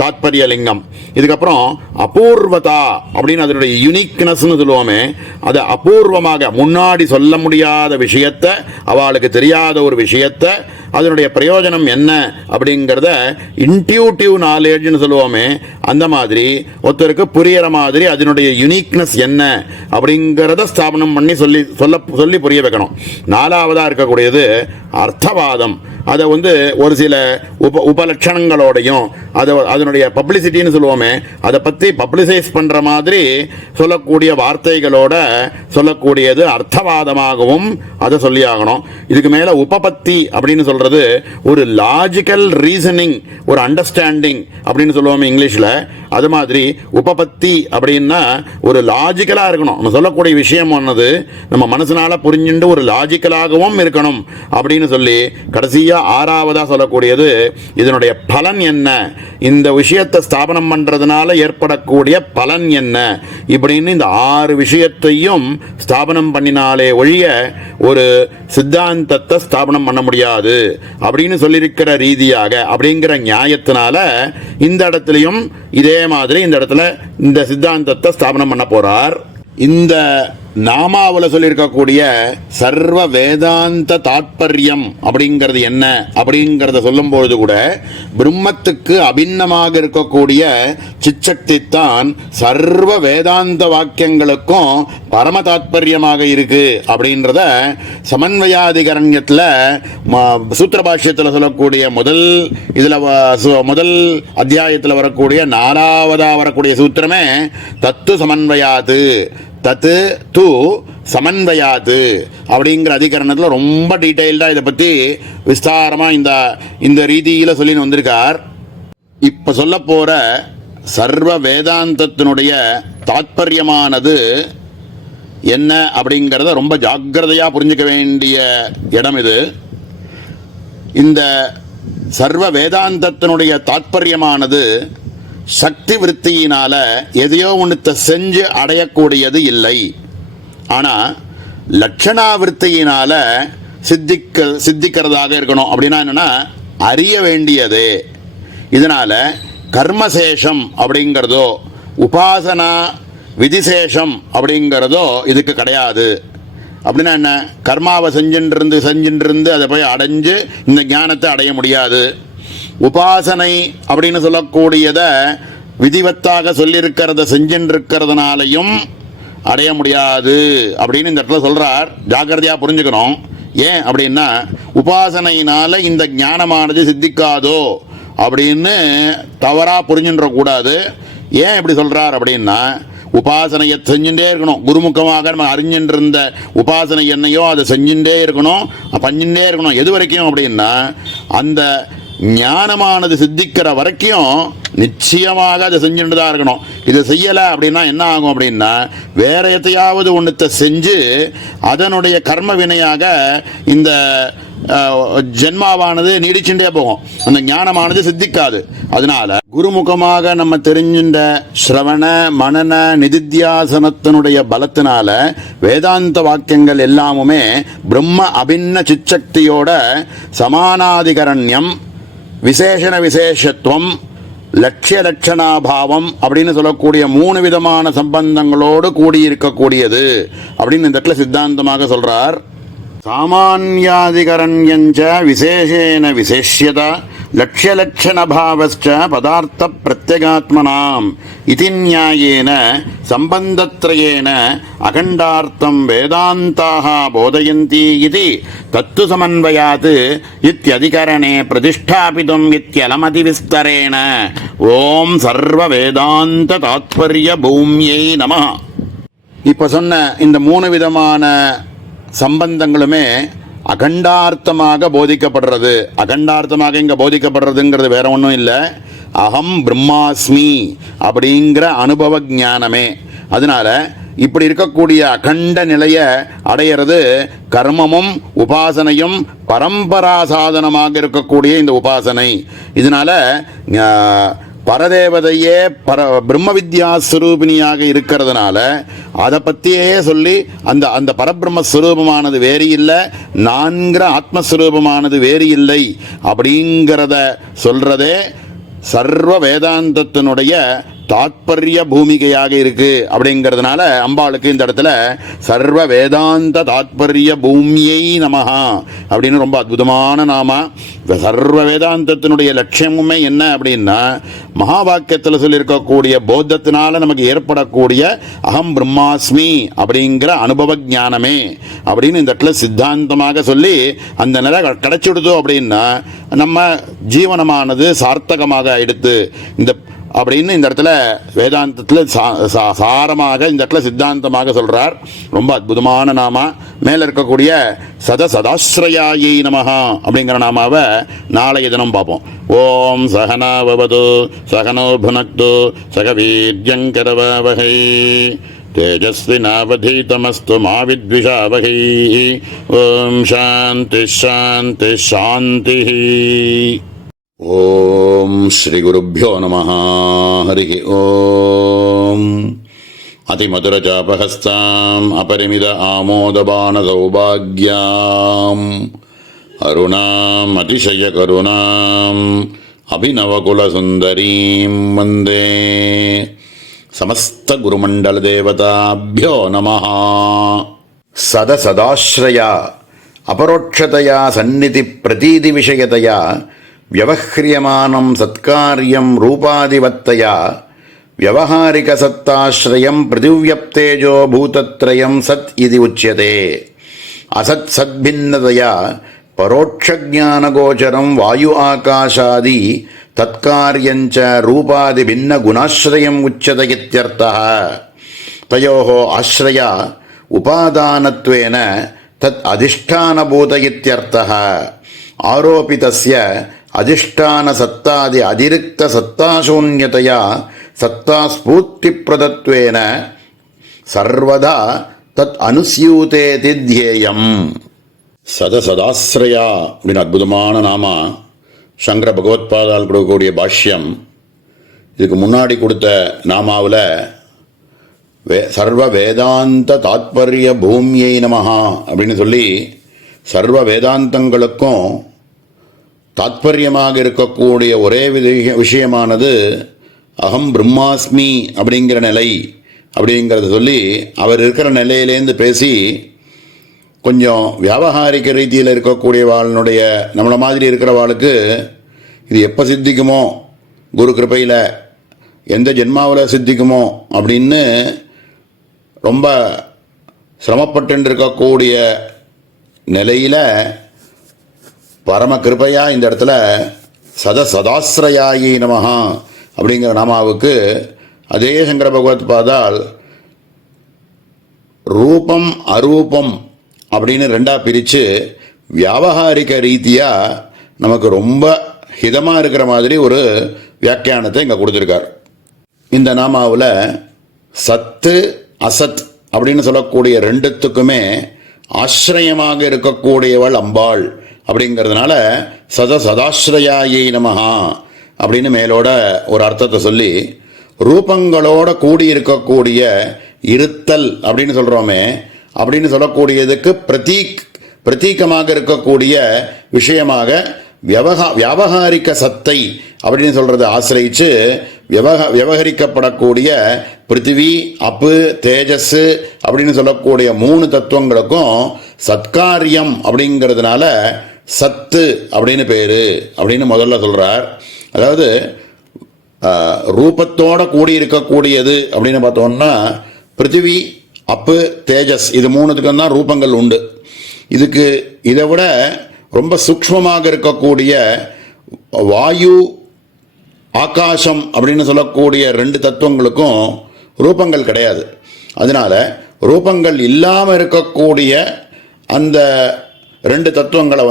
தாத்பரிய லிங்கம். இதுக்கப்புறம் அபூர்வதா அப்படின்னு அதனுடைய யுனிக்னஸ்னு சொல்லுவோமே, அது அபூர்வமாக முன்னாடி சொல்ல முடியாத விஷயத்தை, அவளுக்கு தெரியாத ஒரு விஷயத்தை, அதனுடைய பிரயோஜனம் என்ன அப்படிங்கிறத இன்ட்யூட்டிவ் நாலேஜ்னு சொல்லுவோமே, அந்த மாதிரி ஒருத்தருக்கு புரியற மாதிரி அதனுடைய யுனிக்னஸ் என்ன அப்படிங்கிறத ஸ்தாபனம் பண்ணி சொல்லி புரிய வைக்கணும். நாலாவதா இருக்கக்கூடியது அர்த்தவாதம். அதை ஒரு சில உபலட்சணங்களோடையும் அதனுடைய பப்ளிசிட்டின்னு சொல்லுவோமே, அதை பற்றி பப்ளிசைஸ் பண்ற மாதிரி சொல்லக்கூடிய வார்த்தைகளோட சொல்லக்கூடியது அர்த்தவாதமாகவும் அதை சொல்லி ஆகணும். இதுக்கு மேல உபபத்தி அப்படின்னு சொல்றது ஒரு லாஜிக்கல் ரீசனிங், ஒரு அண்டர்ஸ்டாண்டிங் அப்படின்னு சொல்லுவோமே இங்கிலீஷ்ல. அது மாதிரி உபபத்தி அப்படின்னா ஒரு லாஜிக்கலா இருக்கணும். நம்ம சொல்லக்கூடிய விஷயம் நம்ம மனசுனால புரிஞ்சுட்டு ஒரு லாஜிக்கலாகவும் இருக்கணும் அப்படின்னு சொல்லி கடைசியா ஆறாவதா சொல்லக்கூடியது இதனுடைய பலன் என்ன, இந்த விஷயத்தை ஸ்தாபனம் பண்றதுனால ஏற்படக்கூடிய பலன் என்ன இப்படின்னு இந்த 6 விஷயத்தையும் ஸ்தாபனம் பண்ணினாலே ஒழிய ஒரு சித்தாந்தத்தை ஸ்தாபனம் பண்ண முடியாது அப்படின்னு சொல்லியிருக்கிற ரீதியாக அப்படிங்கிற நியாயத்தினால இந்த இடத்துலையும் இதே மாதிரி இந்த இடத்துல இந்த சித்தாந்தத்தை ஸ்தாபனம் பண்ண போறார். இந்த நாமாவில் சொல்லியிருக்கக்கூடிய சர்வ வேதாந்த தாத்பரியம் அப்படிங்கிறது என்ன அப்படிங்கிறத சொல்லும்போது கூட பிரம்மத்துக்கு அபிண்ணமாக இருக்கக்கூடிய சிச்சக்தி தான் சர்வ வேதாந்த வாக்கியங்களுக்கும் பரம தாத்பரியமாக இருக்கு அப்படின்றத சமன்வயாதிகரண்யத்தில் சூத்திர பாஷ்யத்தில் சொல்லக்கூடிய முதல் அத்தியாயத்தில் வரக்கூடிய 4ஆவதா வரக்கூடிய சூத்திரமே தத்து சமன்வயாது, தத்து து சமன்வயாது அப்படிங்கிற அதிகரணத்தில் ரொம்ப டீட்டெயில்டாக இதை பற்றி விஸ்தாரமாக இந்த ரீதியில் சொல்லி வந்திருக்கார். இப்போ சொல்ல போகிற சர்வ வேதாந்தத்தினுடைய தாத்பரியமானது என்ன அப்படிங்கிறத ரொம்ப ஜாக்கிரதையாக புரிஞ்சுக்க வேண்டிய இடம் இது. இந்த சர்வ வேதாந்தத்தினுடைய தாத்பரியமானது சக்தி விருத்தியினால எதையோ ஒன்றத்தை செஞ்சு அடையக்கூடியது இல்லை. ஆனால் லட்சணாவிருத்தியினால சித்திக்கிறதாக இருக்கணும். அப்படின்னா என்னன்னா அறிய வேண்டியது. இதனால கர்மசேஷம் அப்படிங்கிறதோ உபாசனா விதிசேஷம் அப்படிங்கிறதோ இதுக்கு கிடையாது. அப்படின்னா என்ன, கர்மாவை செஞ்சுட்டு அதை போய் அடைஞ்சு இந்த ஞானத்தை அடைய முடியாது. உபாசனை அப்படின்னு சொல்லக்கூடியதை விதிவத்தாக சொல்லியிருக்கிறத செஞ்சுருக்கிறதுனாலையும் அடைய முடியாது அப்படின்னு இந்த இடத்துல சொல்றார். ஜாக்கிரதையா புரிஞ்சுக்கணும். ஏன் அப்படின்னா உபாசனையினால இந்த ஞானமானது சித்திக்காதோ அப்படின்னு தவறா புரிஞ்சுன்ற கூடாது. ஏன் இப்படி சொல்றார் அப்படின்னா உபாசனையை செஞ்சுட்டே இருக்கணும். குருமுகமாக நம்ம அறிஞ்சின்ற இருந்த உபாசனை என்னையோ அதை செஞ்சுட்டே இருக்கணும், பண்ணிட்டே இருக்கணும். எது வரைக்கும் அப்படின்னா அந்த ஞானமானது சித்திக்கிற வரைக்கும் நிச்சயமாக அதை செஞ்சுட்டு தான் இருக்கணும். இதை செய்யலை அப்படின்னா என்ன ஆகும் அப்படின்னா வேற எதையாவது ஒன்றத்தை செஞ்சு அதனுடைய கர்ம வினையாக இந்த ஜென்மாவானது நீடிச்சுட்டே போகும், அந்த ஞானமானது சித்திக்காது. அதனால குருமுகமாக நம்ம தெரிஞ்சின்ற ஸ்ரவண மனன நிதித்தியாசனத்தினுடைய பலத்தினால வேதாந்த வாக்கியங்கள் எல்லாமுமே பிரம்ம அபின்ன சிச்சக்தியோட சமானாதிகரண்யம், விசேஷண விசேஷத்துவம், லட்சிய லட்சணாபாவம் அப்படின்னு சொல்லக்கூடிய 3 விதமான சம்பந்தங்களோடு கூடியிருக்கக்கூடியது அப்படின்னு இந்த இடத்துல சித்தாந்தமாக சொல்றார். சாமான்யாதிகரண்யஞ்ச விசேஷேன விசேஷ்யத லட்சியலட்சணபாவஸ்ச பதார்த்த பிரத்யகாத்மனாம் இதி நியாயேன சம்பந்தத்ரயேன அகண்டார்த்தம் வேதாந்தாக போதயந்தி இதி தத்து சமன்வயாத் இத்யதிகரணே பிரதிஷ்டாபிதம் இத்யலமதி விஸ்தரேண. ஓம் சர்வ வேதாந்த தாத்பரிய பூமியை நமः. இப்போ சொன்ன இந்த 3 விதமான சம்பந்தங்களுமே அகண்டார்த்தமாக போதிக்கப்படுறது. அகண்டார்த்தமாக இங்கே போதிக்கப்படுறதுங்கிறது வேற ஒன்றும் இல்லை, அகம் பிரம்மாஸ்மி அப்படிங்கிற அனுபவ ஞானமே. அதனால இப்படி இருக்கக்கூடிய அகண்ட நிலையை அடையிறது கர்மமும் உபாசனையும் பரம்பரா சாதனமாக இருக்கக்கூடிய இந்த உபாசனை. இதனால பரதேவதையே பிரம்ம வித்யா ஸ்வரூபிணியாக இருக்கிறதுனால அதை பற்றியே சொல்லி அந்த அந்த பரபிரம்மஸ்வரூபமானது வேறு இல்லை, நான்கிற ஆத்மஸ்வரூபமானது வேறு இல்லை அப்படிங்கிறத சொல்றதே சர்வ வேதாந்தத்தினுடைய தாத்பரிய பூமிகையாக இருக்கு. அப்படிங்கிறதுனால அம்பாளுக்கு இந்த இடத்துல சர்வ வேதாந்த தாத்பரிய பூமியை நமஹா அப்படின்னு ரொம்ப அற்புதமான நாம. சர்வ வேதாந்தத்தினுடைய லட்சியமுமே என்ன அப்படின்னா மகா வாக்கியத்தில் சொல்லியிருக்கக்கூடிய போத்தத்தினால நமக்கு ஏற்படக்கூடிய அகம் பிரம்மாஸ்மி அப்படிங்கிற அனுபவ ஞானமே அப்படின்னு இந்த இடத்துல சித்தாந்தமாக சொல்லி அந்த நிலை கிடைச்சிடுதோ அப்படின்னா நம்ம ஜீவனமானது சார்த்தகமாக எடுத்து இந்த அப்படின்னு இந்த இடத்துல வேதாந்தத்தில் சாரமாக இந்த இடத்துல சித்தாந்தமாக சொல்றார். ரொம்ப அற்புதமான நாமா. மேல இருக்கக்கூடிய சதாஸ்ரயாயை நமஹா அப்படிங்கிற நாமாவை நாளைய தினம் பார்ப்போம். ஓம் சகனா பவது சகனோ புனக்து சகவீர்யங்கரவஹை தேஜஸ்வினாவதீதமஸ்து மா வித்விஷாவஹை. ஓம் சாந்தி சாந்தி சாந்தி. ஓம் ஸ்ரீ குருभ्यो நமः. ஹரி ஓம். அதிமதுரசாபஹஸ்தாம் அபரிமித ஆமோதபான சௌபாக்யாம் அருணாம் அதிசய கருணாம் அபிநவகுலசுந்தரீம் வந்தே. சமஸ்த குருமண்டல தேவதாभ्यो நமः. சதாஸ்ரயா அபரோட்சதயா சந்நிதி பிரதீதி விஷயதயா व्यवह्रियमानं सत्कार्यं रूपादिवत्तया व्यवहारिक सत्ताश्रयं पृथिव्यप्तेजो भूतत्रयं सत् इति उच्यते. असत् सद्भिन्नतया परोक्षज्ञानगोचरं वायु आकाशादि तत्कार्यञ्च रूपादिभिन्नगुणाश्रयम् उच्यते इत्यर्थः. तयोः आश्रय उपादानत्वेन तत् अधिष्ठानभूत इत्यर्थः. आरोपितस्य अधिष्ठान सत्तादि अतिरिक्त सत्ताशून्यतया सत्तास्फूर्तिप्रदत्वेन सर्वदा तत् अनुस्यूतेति ध्येयम्. சதாஸ்ரயா அப்படின்னு அற்புதமான நாமா. சங்கர பகவத்பாதால் கொடுக்கக்கூடிய பாஷ்யம். இதுக்கு முன்னாடி கொடுத்த நாமாவில் சர்வ வேதாந்த தாத்பரிய பூமியை நமஹா அப்படின்னு சொல்லி சர்வ வேதாந்தங்களுக்கும் தாத்பரியமாக இருக்கக்கூடிய ஒரே விஷயமானது அகம் பிரம்மாஸ்மி அப்படிங்கிற நிலை அப்படிங்கிறத சொல்லி அவர் இருக்கிற நிலையிலேருந்து பேசி கொஞ்சம் வியாபகாரிக ரீதியில் இருக்கக்கூடிய வாழ்னுடைய நம்மளை மாதிரி இருக்கிற வாளுக்கு இது எப்போ சித்திக்குமோ, குரு கிருபையில் எந்த ஜென்மாவில் சித்திக்குமோ அப்படின்னு ரொம்ப சிரமப்பட்டு இருக்கக்கூடிய நிலையில் பரம கிருபையா இந்த இடத்துல சதாஸ்ரயாயி நமஹா அப்படிங்கிற நாமாவுக்கு அதே சங்கர பகவத் பாதால் ரூபம் அரூபம் அப்படின்னு ரெண்டா பிரித்து வியாபகாரிக ரீதியாக நமக்கு ரொம்ப ஹிதமாக இருக்கிற மாதிரி ஒரு வியாக்கியானத்தை இங்கே கொடுத்துருக்கார். இந்த நாமாவில் சத்து அசத் அப்படின்னு சொல்லக்கூடிய ரெண்டுத்துக்குமே ஆசிரியமாக இருக்கக்கூடியவள் அம்பாள் அப்படிங்கிறதுனால சதாஸ்ரயாயை நமஹா அப்படின்னு மேலோட ஒரு அர்த்தத்தை சொல்லி ரூபங்களோட கூடி இருக்கக்கூடிய இருத்தல் அப்படின்னு சொல்கிறோமே அப்படின்னு சொல்லக்கூடியதுக்கு பிரதீகமாக இருக்கக்கூடிய விஷயமாக வியாபகாரிக சத்தை அப்படின்னு சொல்கிறத ஆசிரியிச்சு விவகரிக்கப்படக்கூடிய பிருத்திவி அப்பு தேஜஸ் அப்படின்னு சொல்லக்கூடிய 3 தத்துவங்களுக்கும் சத்காரியம் அப்படிங்கிறதுனால சத்து அப்படின்னு பேரு அப்படின்னு முதல்ல சொல்றார். அதாவது ரூபத்தோட கூடி இருக்கக்கூடியது அப்படின்னு பார்த்தோம்னா பிருத்திவி அப்பு தேஜஸ் இது 3த்துக்கும் தான் ரூபங்கள் உண்டு. இதுக்கு இதை விட ரொம்ப சூக்ஷ்மமாக இருக்கக்கூடிய வாயு ஆகாசம் அப்படின்னு சொல்லக்கூடிய 2 தத்துவங்களுக்கும் ரூபங்கள் கிடையாது. அதனால ரூபங்கள் இல்லாமல் இருக்கக்கூடிய அந்த 2 தத்துவங்களை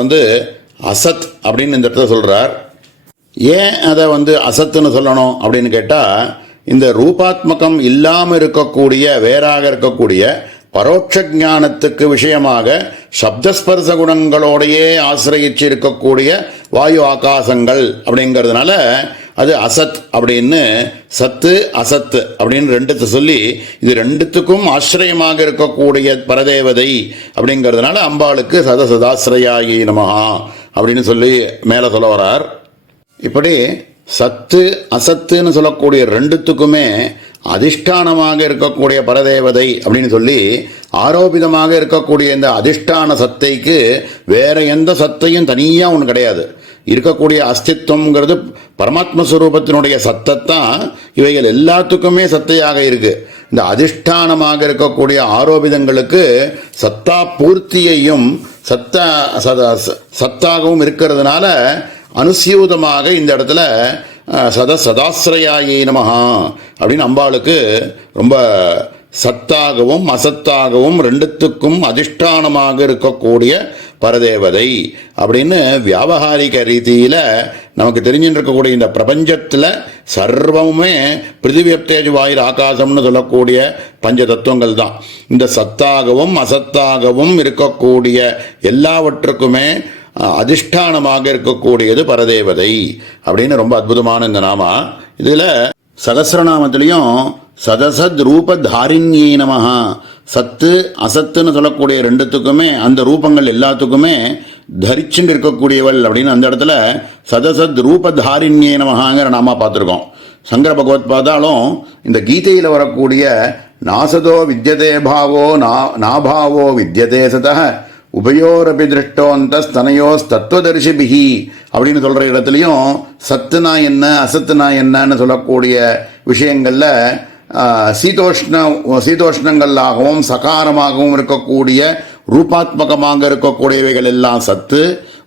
அசத் அப்படின்னு இந்த இடத்துல சொல்றார். ஏன் அதை அசத்துன்னு சொல்லணும் அப்படின்னு கேட்டால் இந்த ரூபாத்மகம் இல்லாமல் இருக்கக்கூடிய வேறாக இருக்கக்கூடிய பரோட்ச ஞானத்துக்கு விஷயமாக சப்தஸ்பர்ச குணங்களோடையே ஆசிரியிச்சு இருக்கக்கூடிய வாயு ஆகாசங்கள் அப்படிங்கிறதுனால அது அசத் அப்படின்னு, சத்து அசத்து அப்படின்னு ரெண்டுத்தை சொல்லி இது ரெண்டுத்துக்கும் ஆசிரியமாக இருக்கக்கூடிய பரதேவதை அப்படிங்கிறதுனால அம்பாளுக்கு சதசதாசிரயாயி நமஹா அப்படின்னு சொல்லி மேலே சொல்ல வரார். இப்படி சத்து அசத்துன்னு சொல்லக்கூடிய ரெண்டுத்துக்குமே அதிஷ்டானமாக இருக்கக்கூடிய பரதேவதை அப்படின்னு சொல்லி ஆரோபிதமாக இருக்கக்கூடிய இந்த அதிஷ்டான சத்தைக்கு வேற எந்த சத்தையும் தனியாக ஒன்று கிடையாது. இருக்கக்கூடிய அஸ்தித்வங்கிறது பரமாத்மஸ்வரூபத்தினுடைய சத்தத்தான் இவைகள் எல்லாத்துக்குமே சத்தையாக இருக்கு. இந்த அதிஷ்டானமாக இருக்கக்கூடிய ஆரோபிதங்களுக்கு சத்தா பூர்த்தியையும் சத்தாகவும் இருக்கிறதுனால அனுசியூதமாக இந்த இடத்துல சதாசிரயாயி நமஹா அப்படின்னு அம்பாளுக்கு ரொம்ப சத்தாகவும் அசத்தாகவும் ரெண்டுத்துக்கும் அதிஷ்டானமாக இருக்கக்கூடிய பரதேவதை அப்படின்னு வியாபகாரிக ரீதியில் நமக்கு தெரிஞ்சுட்டு இருக்கக்கூடிய இந்த பிரபஞ்சத்தில் சர்வமுமே பிருத்திவியப்தேஜ் வாயுர் ஆகாசம்னு சொல்லக்கூடிய பஞ்ச தத்துவங்கள் தான். இந்த சத்தாகவும் அசத்தாகவும் இருக்கக்கூடிய எல்லாவற்றுக்குமே அதிஷ்டானமாக இருக்கக்கூடியது பரதேவதை அப்படின்னு ரொம்ப அற்புதமான இந்த நாமா. இதில் சகசிரநாமத்திலையும் சதசத் ரூப தாரிண்யே நமஹா, சத்து அசத்துன்னு சொல்லக்கூடிய ரெண்டுத்துக்குமே அந்த ரூபங்கள் எல்லாத்துக்குமே தரிச்சுட்டு இருக்கக்கூடியவள் அப்படின்னு அந்த இடத்துல சதசத் ரூப தாரிண்யே நமஹாங்கிற நாமா பார்த்துருக்கோம். சங்கர பகவத் பாதாலும் இந்த கீதையில் வரக்கூடிய நாசதோ வித்யதே பாவோ நாபாவோ வித்யதே சதஹ உபயோரபி திருஷ்டோந்த ஸ்தனையோஸ் தத்துவதர்ஷிபிஹி அப்படின்னு சொல்கிற இடத்துலையும் சத்துனா என்ன அசத்துனா என்னன்னு சொல்லக்கூடிய விஷயங்களில் சீதோஷ்ணங்களாகவும் சகாரமாகவும் இருக்கக்கூடிய ரூபாத்மகமாக இருக்கக்கூடியவைகள் எல்லாம் சத்து,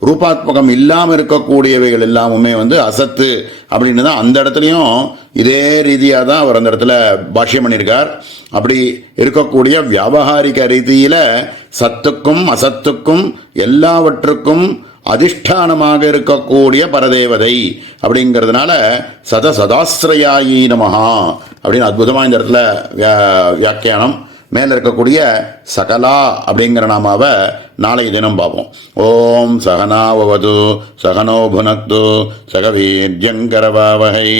ரூபாத்மகம் இல்லாமல் இருக்கக்கூடியவைகள் எல்லாமுமே அசத்து அப்படின்னு தான் அந்த இடத்துலையும் இதே ரீதியாக தான் அவர் அந்த இடத்துல பாஷ்யம் பண்ணியிருக்கார். அப்படி இருக்கக்கூடிய வியாபகாரிக ரீதியில் சத்துக்கும் அசத்துக்கும் எல்லாவற்றுக்கும் அதிஷ்டானமாக இருக்கக்கூடிய பரதேவதை அப்படிங்கிறதுனால சதாசிரயாயி நமஹா அப்படின்னு அற்புதமாக இந்த இடத்துல வியாக்கியானம். மேலே இருக்கக்கூடிய சகலா அப்படிங்கிற நாமாவை நாளைய தினம் பார்ப்போம். ஓம் சகனாவது சகனோ புனக்து சகவீர்யங்கரவாவகை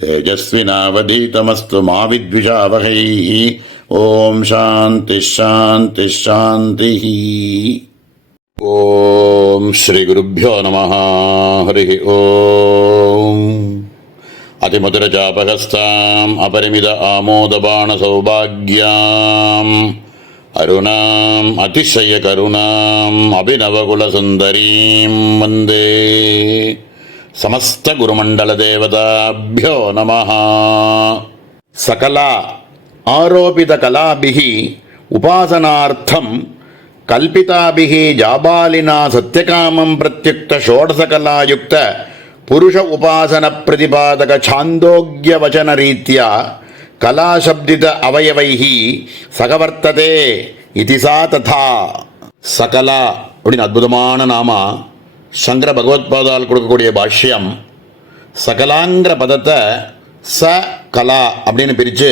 தேஜஸ்வினாவதீதமஸ்து மாவித்விஷாவகை. ஓம் சாந்தி சாந்தி சாந்தி. ஓம் ஸ்ரீ குருभ्यो நமः. ஹரி ஓம். அதிமதுரஜாபகஸ்தாம் அபரிமித ஆமோதபாண சௌபாக்யாம் அருணாம் அதிசய கருணாம் அபிநவகுலசுந்தரீம் வந்தே சமஸ்த குருமண்டல தேவதாभ्यो நமः. சகலா ஆரோபித கலாபிஹி உபாசனார்த்தம் கல்பிதாபிஹி ஜாபாலினா சத்யகாமம் பிரத்யுக்த ஷோடசகலாயுக்த புருஷ உபாசன பிரதிபாதக சாந்தோக்ய வச்சன ரீத்யா கலாசப்தித அவயவைஹி சகவர்த்ததே இதி சா ததா. சகலா அப்படின்னு அற்புதமான நாமா. சங்கர பகவத்பாதால் கொடுக்கக்கூடிய பாஷ்யம் சகலாங்கிற பதத்தை ச கலா அப்படின்னு பிரித்து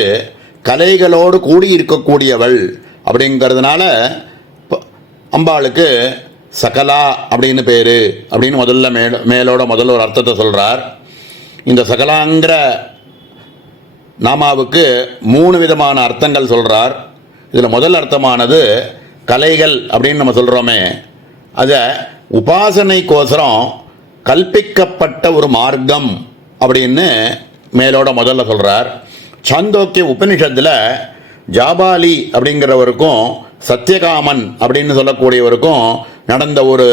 கலைகளோடு கூடி இருக்கக்கூடியவள் அப்படிங்கிறதுனால அம்பாளுக்கு சகலா அப்படின்னு பேர் அப்படின்னு முதல்ல முதல்ல ஒரு அர்த்தத்தை சொல்கிறார். இந்த சகலாங்கிற நாமாவுக்கு 3 விதமான அர்த்தங்கள் சொல்கிறார். இதில் முதல் அர்த்தமானது கலைகள் அப்படின்னு நம்ம சொல்கிறோமே, அதை உபாசனைக்கோசரம் கல்பிக்கப்பட்ட ஒரு மார்க்கம் அப்படின்னு முதல்ல சொல்கிறார். சாந்தோக்கிய உபனிஷத்தில் ஜாபாலி அப்படிங்கிறவருக்கும் சத்யகாமன் அப்படின்னு சொல்லக்கூடியவருக்கும் நடந்த ஒரு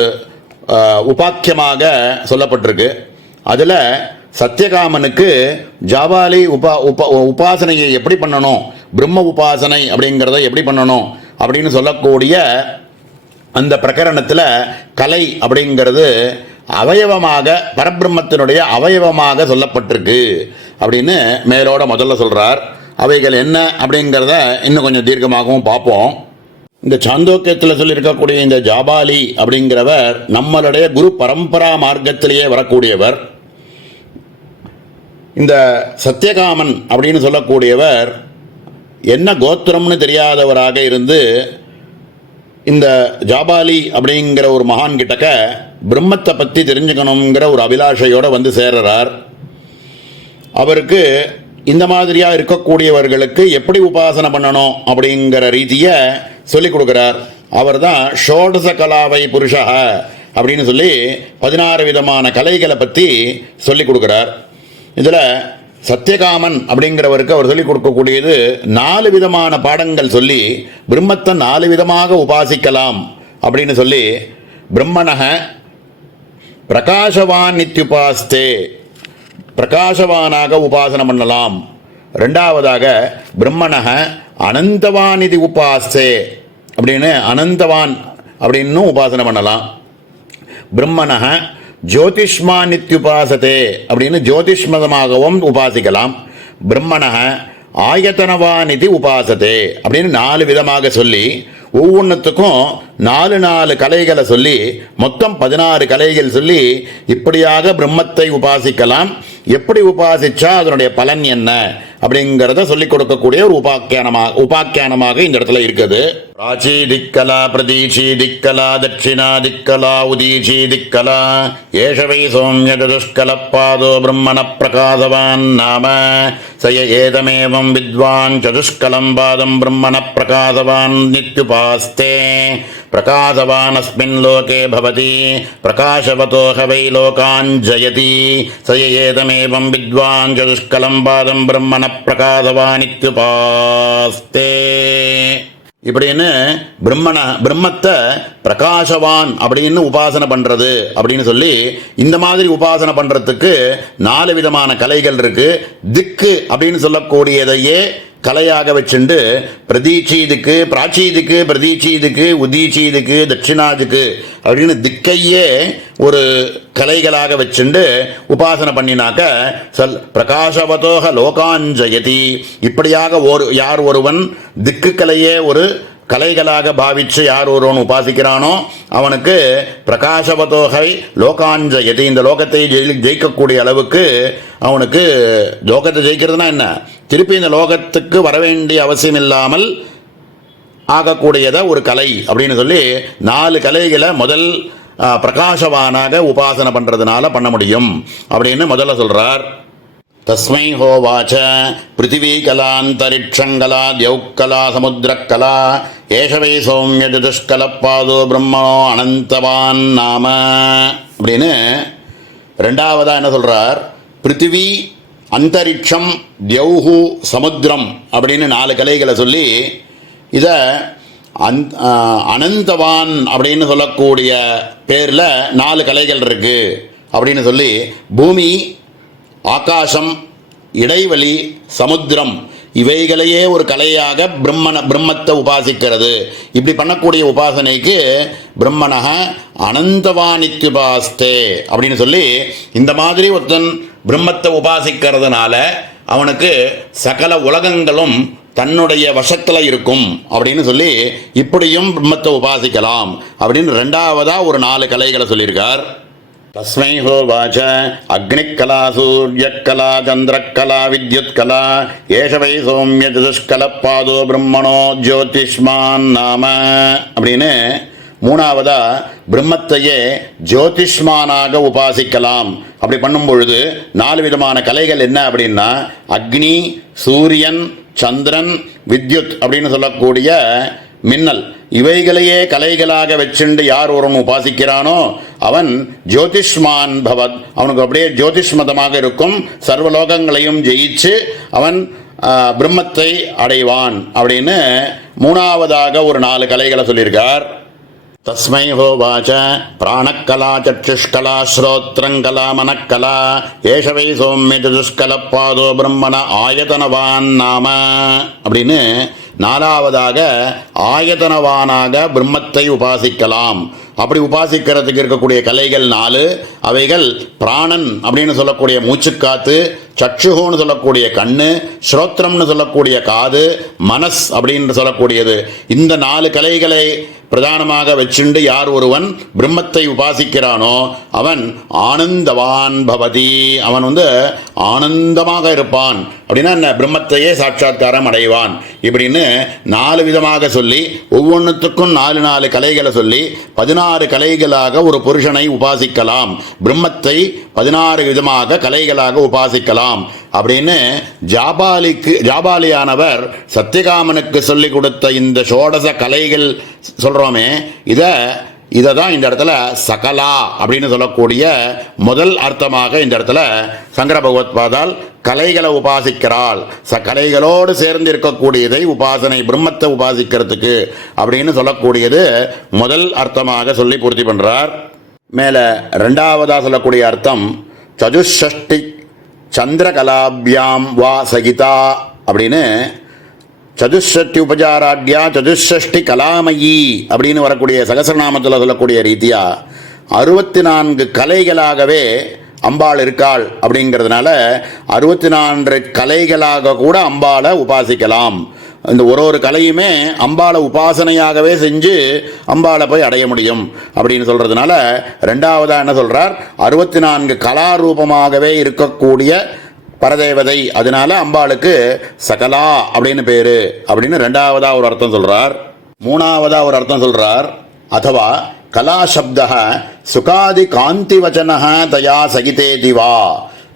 உபாக்கியமாக சொல்லப்பட்டிருக்கு. அதில் சத்யகாமனுக்கு ஜாபாலி உபாசனையை எப்படி பண்ணணும், பிரம்ம உபாசனை அப்படிங்கிறத எப்படி பண்ணணும் அப்படின்னு சொல்லக்கூடிய அந்த பிரகரணத்தில் கலை அப்படிங்கிறது அவயவமாக பரபிரம்மத்தினுடைய அவயவமாக சொல்லப்பட்டிருக்கு அப்படின்னு முதல்ல சொல்கிறார். அவைகள் என்ன அப்படிங்கிறத இன்னும் கொஞ்சம் தீர்க்கமாகவும் பார்ப்போம். இந்த சாந்தோக்கியத்தில் சொல்லியிருக்கக்கூடிய இந்த ஜாபாலி அப்படிங்கிறவர் நம்மளுடைய குரு பரம்பரா மார்க்கத்திலேயே வரக்கூடியவர். இந்த சத்தியகாமன் அப்படின்னு சொல்லக்கூடியவர் என்ன கோத்திரம்னு தெரியாதவராக இருந்து இந்த ஜாபாலி அப்படிங்கிற ஒரு மகான் கிட்டக்க பிரம்மத்தை பற்றி தெரிஞ்சுக்கணுங்கிற ஒரு அபிலாஷையோடு வந்து சேர்றார். அவருக்கு இந்த மாதிரியாக இருக்கக்கூடியவர்களுக்கு எப்படி உபாசனை பண்ணணும் அப்படிங்கிற ரீதியை சொல்லிக் கொடுக்குறார். அவர் தான் ஷோடச கலாவை புருஷா அப்படின்னு சொல்லி 16 விதமான கலைகளை பற்றி சொல்லிக் கொடுக்குறார். இதில் சத்தியகாமன் அப்படிங்கிறவருக்கு அவர் சொல்லிக் கொடுக்கக்கூடியது 4 விதமான பாடங்கள் சொல்லி பிரம்மத்தை 4 விதமாக உபாசிக்கலாம் அப்படின்னு சொல்லி, பிரம்மணக பிரகாசவான் நித்யுபாஸ்தே, பிரகாசவானாக உபாசனை பண்ணலாம். ரெண்டாவதாக பிரம்மணக அனந்தவான் இது உபாஸ்தே அப்படின்னு அனந்தவான் அப்படின்னு உபாசனை பண்ணலாம். பிரம்மணக ஜோதிஷ்மா நித்யுபாசதே அப்படின்னு ஜோதிஷ்மதமாகவும் உபாசிக்கலாம். பிரம்மணக ஆயத்தனவான் இது உபாசதே அப்படின்னு 4 விதமாக சொல்லி ஒவ்வொன்றுத்துக்கும் 4 கலைகளை சொல்லி மொத்தம் 16 கலைகள் சொல்லி இப்படியாக பிரம்மத்தை உபாசிக்கலாம். எப்படி உபாசிச்சா அதனுடைய பலன் என்ன அப்படிங்கிறத சொல்லிக் கொடுக்கக்கூடிய ஒரு உபாக்கியானமாக இந்த இடத்துல இருக்குது. பிராச்சி திக்கலா, பிரதீச்சி திக்கலா, தட்சிணா திக்கலா, உதீச்சி திக்கலா, ஏஷவை சௌமிய சதுஷ்கலப்பாதோ பிரம்மண பிரகாசவான் நாம சய ஏதமேவம் வித்வான் சதுஷ்கலம் பாதம் பிரம்மண பிரகாசவான் நித்யுபாஸ்தே பிரகாசவான் அஸ்மின் லோகே பவதி பிரகாசவதோ ஹவை லோகான் ஜயதி சய ஏதமேவம் வித்வான் சதுஷ்கலம் பாதம் பிரம்மண பிரகாசவான் நித்யுபாஸ்தே இப்படின்னு பிரம்மத்தை பிரகாசவான் அப்படின்னு உபாசனை பண்றது அப்படின்னு சொல்லி இந்த மாதிரி உபாசனை பண்றதுக்கு 4 விதமான கலைகள் இருக்கு. திக்கு அப்படின்னு சொல்லக்கூடியதையே கலையாக வச்சுண்டு பிரதீச்சீதுக்கு, பிராச்சீதுக்கு, பிரதீச்சீதுக்கு, உதீச்சீதுக்கு, தட்சிணாதுக்கு அப்படின்னு திக்கையே ஒரு கலைகளாக வச்சுண்டு உபாசனை பண்ணினாக்க பிரகாசவதோக லோகாஞ்சயதி. இப்படியாக யார் ஒருவன் திக்கு கலையே ஒரு கலைகளாக பாவிச்சு யார் ஒருவன் உபாசிக்கிறானோ அவனுக்கு பிரகாசவதோகை லோகாஞ்சயதி, இந்த லோகத்தை ஜெயிக்கக்கூடிய அளவுக்கு அவனுக்கு, லோகத்தை ஜெயிக்கிறதுனா என்ன, திருப்பி இந்த லோகத்துக்கு வர வேண்டிய அவசியம் இல்லாமல் ஆகக்கூடியத ஒரு கலை அப்படின்னு சொல்லி 4 கலைகளை முதல் பிரகாசவானாக உபாசனை பண்றதுனால பண்ண முடியும் அப்படின்னு முதல்ல சொல்றார். தஸ்மை ஹோவாச்ச பிருத்திவி கலாந்தரிக்ஷங்கலா தியௌக்கலா சமுத்திரக்கலா ஏஷவை சௌமிய சதுஷ்கலப்பாதோ பிரம்மணோ அனந்தவான் நாம அப்படின்னு ரெண்டாவதா என்ன சொல்றார், பிருத்திவி, அந்தரிக்ஷம், தியௌஹு, சமுத்திரம் அப்படின்னு 4 கலைகளை சொல்லி இதை அனந்தவான் அப்படின்னு சொல்லக்கூடிய பேரில் 4 கலைகள் இருக்கு அப்படின்னு சொல்லி பூமி, ஆகாசம், இடைவெளி, சமுத்திரம் இவைகளையே ஒரு கலையாக பிரம்மத்தை உபாசிக்கிறது. இப்படி பண்ணக்கூடிய உபாசனைக்கு பிரம்மணக அனந்தவானித்யுபாஸ்தே அப்படின்னு சொல்லி இந்த மாதிரி ஒருத்தன் பிரம்மத்தை உபாசிக்கிறதுனால அவனுக்கு சகல உலகங்களும் தன்னுடைய வசத்தில் இருக்கும் அப்படின்னு சொல்லி இப்படியும் பிரம்மத்தை உபாசிக்கலாம் அப்படின்னு ரெண்டாவதா ஒரு 4 கலைகளை சொல்லியிருக்கார். தஸ்மை ஹோவாச்ச அக்னிக்கலா சூரியக்கலா சந்திரக்கலா வித்யுத்கலா ஏஷவை சௌமிய சதுஷ்கலப்பாதோ பிரம்மணோ ஜோதிஷ்மான் நாம அப்படின்னு மூணாவதா பிரம்மத்தையே ஜோதிஷ்மானாக உபாசிக்கலாம். அப்படி பண்ணும் பொழுது 4 விதமான கலைகள் என்ன அப்படின்னா அக்னி, சூரியன், சந்திரன், வித்யுத் அப்படின்னு சொல்லக்கூடிய மின்னல் இவைகளையே கலைகளாக வச்சுண்டு யார் ஒருவன் உபாசிக்கிறானோ அவன் ஜோதிஷ்மான் பவத், அவனுக்கு அப்படியே ஜோதிஷ்மதமாக இருக்கும், சர்வலோகங்களையும் ஜெயிச்சு அவன் பிரம்மத்தை அடைவான் அப்படின்னு மூணாவதாக ஒரு 4 கலைகளை சொல்லியிருக்கார். தஸ்மை ஹோவாச்ச பிராணக்கலா சற்றுஷ்கலா ஸ்ரோத்ரங்கலா மனக்கலா ஏஷவை சௌமிய சதுஷ்கலப்பாதோ பிரம்மண ஆயதனவான் நாம அப்படின்னு 4ஆவதாக ஆயதனவானாக பிரம்மத்தை உபாசிக்கலாம். அப்படி உபாசிக்கிறதுக்கு இருக்கக்கூடிய கலைகள் 4. அவைகள் பிராணன் அப்படின்னு சொல்லக்கூடிய மூச்சுக்காத்து, சக்ஷுன்னு சொல்லக்கூடிய கண்ணு, ஸ்ரோத்ரம்னு சொல்லக்கூடிய காது, மனஸ் அப்படின்னு சொல்லக்கூடியது. இந்த 4 கலைகளை பிரதானமாக வச்சுண்டு யார் ஒருவன் பிரம்மத்தை உபாசிக்கிறானோ அவன் ஆனந்தவான் பவதி, அவன் ஆனந்தமாக இருப்பான். அப்படின்னா என்ன, பிரம்மத்தையே சாட்சாத்காரம் அடைவான். இப்படின்னு 4 விதமாக சொல்லி ஒவ்வொன்றுத்துக்கும் 4 கலைகளை சொல்லி 16 கலைகளாக ஒரு புருஷனை உபாசிக்கலாம், பிரம்மத்தை 16 விதமாக கலைகளாக உபாசிக்கலாம் அப்படின்னு ஜாபாலியானவர் சத்தியகாமனுக்கு சொல்லிக் கொடுத்த இந்த ஷோடச கலைகள் சொல்றோமே, இதை தான் இந்த இடத்துல சகலா அப்படின்னு சொல்லக்கூடிய முதல் அர்த்தமாக இந்த இடத்துல சங்கர பகவத்பாதால் கலைகளை உபாசிக்கிறாள், கலைகளோடு சேர்ந்து இருக்கக்கூடியதை உபாசனை பிரம்மத்தை உபாசிக்கிறதுக்கு அப்படின்னு சொல்லக்கூடியது முதல் அர்த்தமாக சொல்லி பூர்த்தி பண்றார். மேல 2வதா சொல்லக்கூடிய அர்த்தம் சதுஷ்டி சந்திரகலாபியாம் வா சகிதா அப்படின்னு, சதுஷ்டி உபசாராட்யா சதுஷ்டி கலாமயி அப்படின்னு வரக்கூடிய சகசரநாமத்தில் சொல்லக்கூடிய ரீதியா 64 கலைகளாகவே அம்பாள் இருக்காள். அப்படிங்கிறதுனால 64 கலைகளாக கூட அம்பாளை உபாசிக்கலாம். இந்த ஒரு கலையுமே அம்பாளை உபாசனையாகவே செஞ்சு அம்பாளை போய் அடைய முடியும் அப்படின்னு சொல்றதுனால 2வதா என்ன சொல்றார், 64 கலாரூபமாகவே இருக்கக்கூடிய பரதேவதை, அதனால அம்பாளுக்கு சகலா அப்படின்னு பேரு அப்படின்னு 2வதா ஒரு அர்த்தம் சொல்றார். 3வதா ஒரு அர்த்தம் சொல்றார், அதுவா கலா சப்த சுகாதி காந்தி வச்சன தயா சகிதே திவா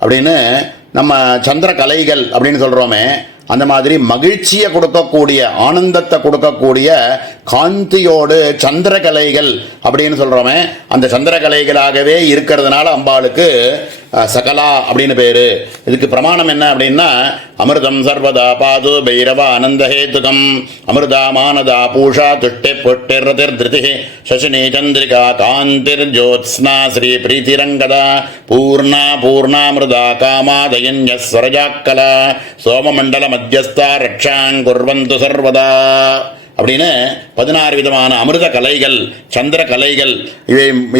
அப்படின்னு, நம்ம சந்திர கலைகள் அப்படின்னு சொல்றோமே அந்த மாதிரி மகிழ்ச்சியை கொடுக்கக்கூடிய ஆனந்தத்தை கொடுக்கக்கூடிய காந்தியோடு சந்திரகலைகள் அப்படின்னு சொல்றோமே, அந்த சந்திரகலைகளாகவே இருக்கிறதுனால அம்பாளுக்கு சகலா அப்படின்னு பேரு. இதுக்கு பிரமாணம் என்ன அப்படின்னா, அமிர்தம் சர்வதா பாது பைரவ ஆனந்தஹேதுகம் அமிர்தா மானதா பூஷா துஷ்டே புஷ்டிர் திருதி சசினி சந்திரிகா காந்திர் ஜோத்ஸ்னா ஸ்ரீ பிரீதிரங்கதா பூர்ணா பூர்ணாமிருதா காமாதயன்யஸ்வரஜாக்கலா சோமமண்டல மத்தியஸ்தா ரக்ஷாங் குர்வந்து சர்வதா அப்படின்னு 16 விதமான அமிர்த கலைகள் சந்திர கலைகள்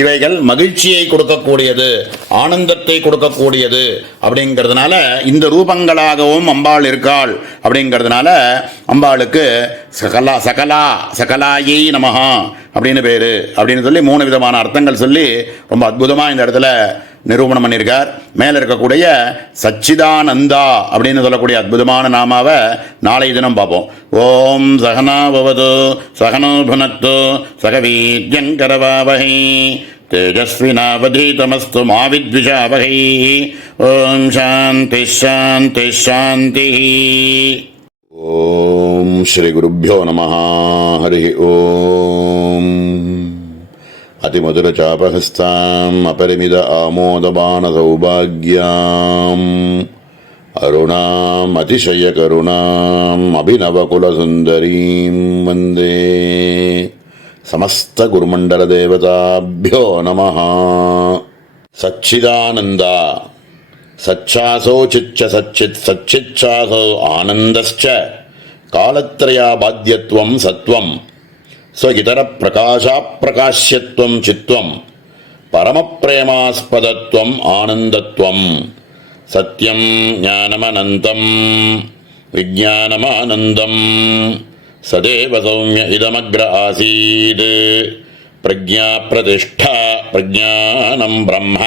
இவைகள் மகிழ்ச்சியை கொடுக்கக்கூடியது, ஆனந்தத்தை கொடுக்கக்கூடியது. அப்படிங்கிறதுனால இந்த ரூபங்களாகவும் அம்பாள் இருக்காள். அப்படிங்கிறதுனால அம்பாளுக்கு சகலாயை நமஹா அப்படின்னு பேரு அப்படின்னு சொல்லி 3 விதமான அர்த்தங்கள் சொல்லி ரொம்ப அற்புதமாக இந்த இடத்துல நிரூபணம் பண்ணியிருக்கார். மேலே இருக்கக்கூடிய சச்சிதானந்தா அப்படின்னு சொல்லக்கூடிய அற்புதமான நாமாவை நாளை தினம் பார்ப்போம். ஓம் சகனா பவது சகனோ புனக்து சகவீர்யங்கரவாவஹை தேஜஸ்வினாவதீதமஸ்து மா வித்விஷாவஹை. ஓம் சாந்தி சாந்தி சாந்தி. ஓம் ஸ்ரீ குருப்யோ நமः. ஹரி ஓம். அதிமதுரச்சாபஹஸ்தாம் அபரிமித ஆமோதபான சௌபாக்யாம் அருணாம் அதிசய கருணாம் அபிநவகுலசுந்தரீம் வந்தே. சமஸ்த குருமண்டல தேவதாபியோ நமः. சச்சிதானந்தா சச்சாசோ சிச்ச சச்சித் சச்சிச்சாசோ ஆனந்தஸ்ச காலத்ரயா பாத்யத்வம் சத்வம் ஸ்வகிதர பிரகாசாப்பிரகாஷ்யத்வம் சித்வம் பரமப்ரேமாஸ்பதத்வம் ஆனந்தத்வம் சத்யம் ஞானமனந்தம் விஜானமானந்தம் சதேவ சௌமிய இதமக்ர ஆசீத் பிரஜா பிரதிஷ்டா பிரஜானம் பிரம்ம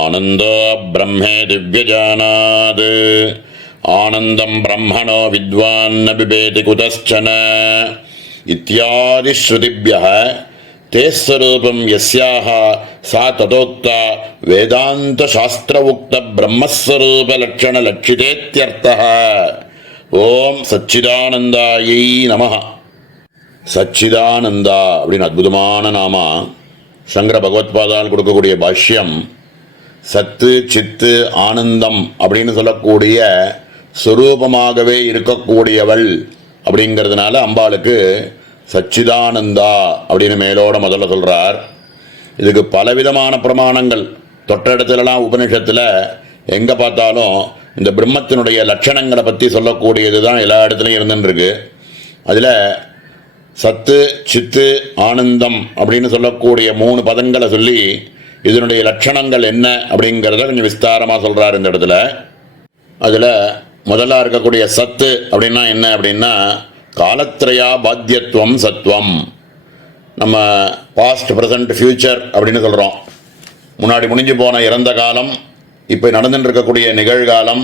ஆனந்தோ பிரம்மே திவ்யஜானாத் ஆனந்தம் பிரம்மணோ வித்வான் ந பிபேதி குதஸ்சன இத்யாதி ஸ்ருதிப்யः தே ஸ்வரூபம் யஸ்யாஹ சா ததோக்த வேதாந்த சாஸ்திர உக்த பிரம்மஸ்வரூப லட்சண லட்சிதேத்யர்த்தः. ஓம் சச்சிதானந்தாயை நமः. சச்சிதானந்தா அப்படின்னு அற்புதமான நாமா சங்கர பகவத்பாதால் கொடுக்கக்கூடிய பாஷ்யம். சத்து சித்து ஆனந்தம் அப்படின்னு சொல்லக்கூடிய ஸ்வரூபமாகவே இருக்கக்கூடியவள் அப்படிங்கிறதுனால அம்பாளுக்கு சச்சிதானந்தா அப்படின்னு மேலோட முதல்ல சொல்றார். இதுக்கு பலவிதமான பிரமாணங்கள் தொட்ட இடத்துலலாம் உபனிஷத்தில் எங்கே பார்த்தாலும் இந்த பிரம்மத்தினுடைய லட்சணங்களை பற்றி சொல்லக்கூடியது தான் எல்லா இடத்துலையும் இருந்துருக்கு. அதில் சத்து சித்து ஆனந்தம் அப்படின்னு சொல்லக்கூடிய 3 பதங்களை சொல்லி இதனுடைய லட்சணங்கள் என்ன அப்படிங்கிறத கொஞ்சம் விஸ்தாரமாக சொல்கிறார் இந்த இடத்துல. அதில் முதலாக இருக்கக்கூடிய சத்து அப்படின்னா என்ன அப்படின்னா காலத்ரயா பாத்தியத்துவம் சத்வம் நம்ம பாஸ்ட் ப்ரெசன்ட் ஃபியூச்சர் அப்படின்னு சொல்கிறோம். முன்னாடி முடிஞ்சு போன இறந்த காலம், இப்போ நடந்துட்டு இருக்கக்கூடிய நிகழ்காலம்,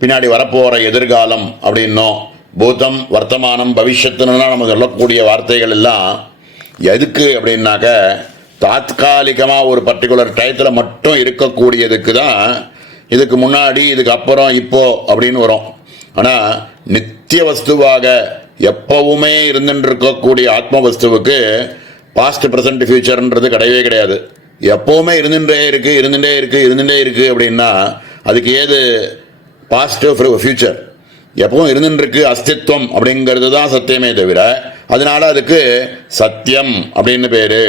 பின்னாடி வரப்போகிற எதிர்காலம் அப்படின்னும் பூதம் வர்த்தமானம் பவிஷ்யத்துலாம் நம்ம சொல்லக்கூடிய வார்த்தைகள் எல்லாம் எதுக்கு அப்படின்னாக்க தாத்காலிகமாக ஒரு பர்டிகுலர் டயத்தில் மட்டும் இருக்கக்கூடியதுக்கு தான். இதுக்கு முன்னாடி இதுக்கு அப்புறம் இப்போ அப்படின்னு வரும். ஆனால் நித்திய வஸ்துவாக எப்பவுமே இருந்துட்டு இருக்கக்கூடிய ஆத்ம வஸ்துவுக்கு பாஸ்ட் ப்ரெசன்ட் ஃபியூச்சர்ன்றது கிடையவே கிடையாது. எப்பவுமே இருந்துட்டே இருக்கு அப்படின்னா அதுக்கு ஏது பாஸ்ட் ஃபியூச்சர்? எப்பவும் இருந்துட்டு இருக்கு, அஸ்தித்வம் அப்படிங்கிறது தான் சத்தியமே தவிர, அதனால அதுக்கு சத்தியம் அப்படின்னு பேரு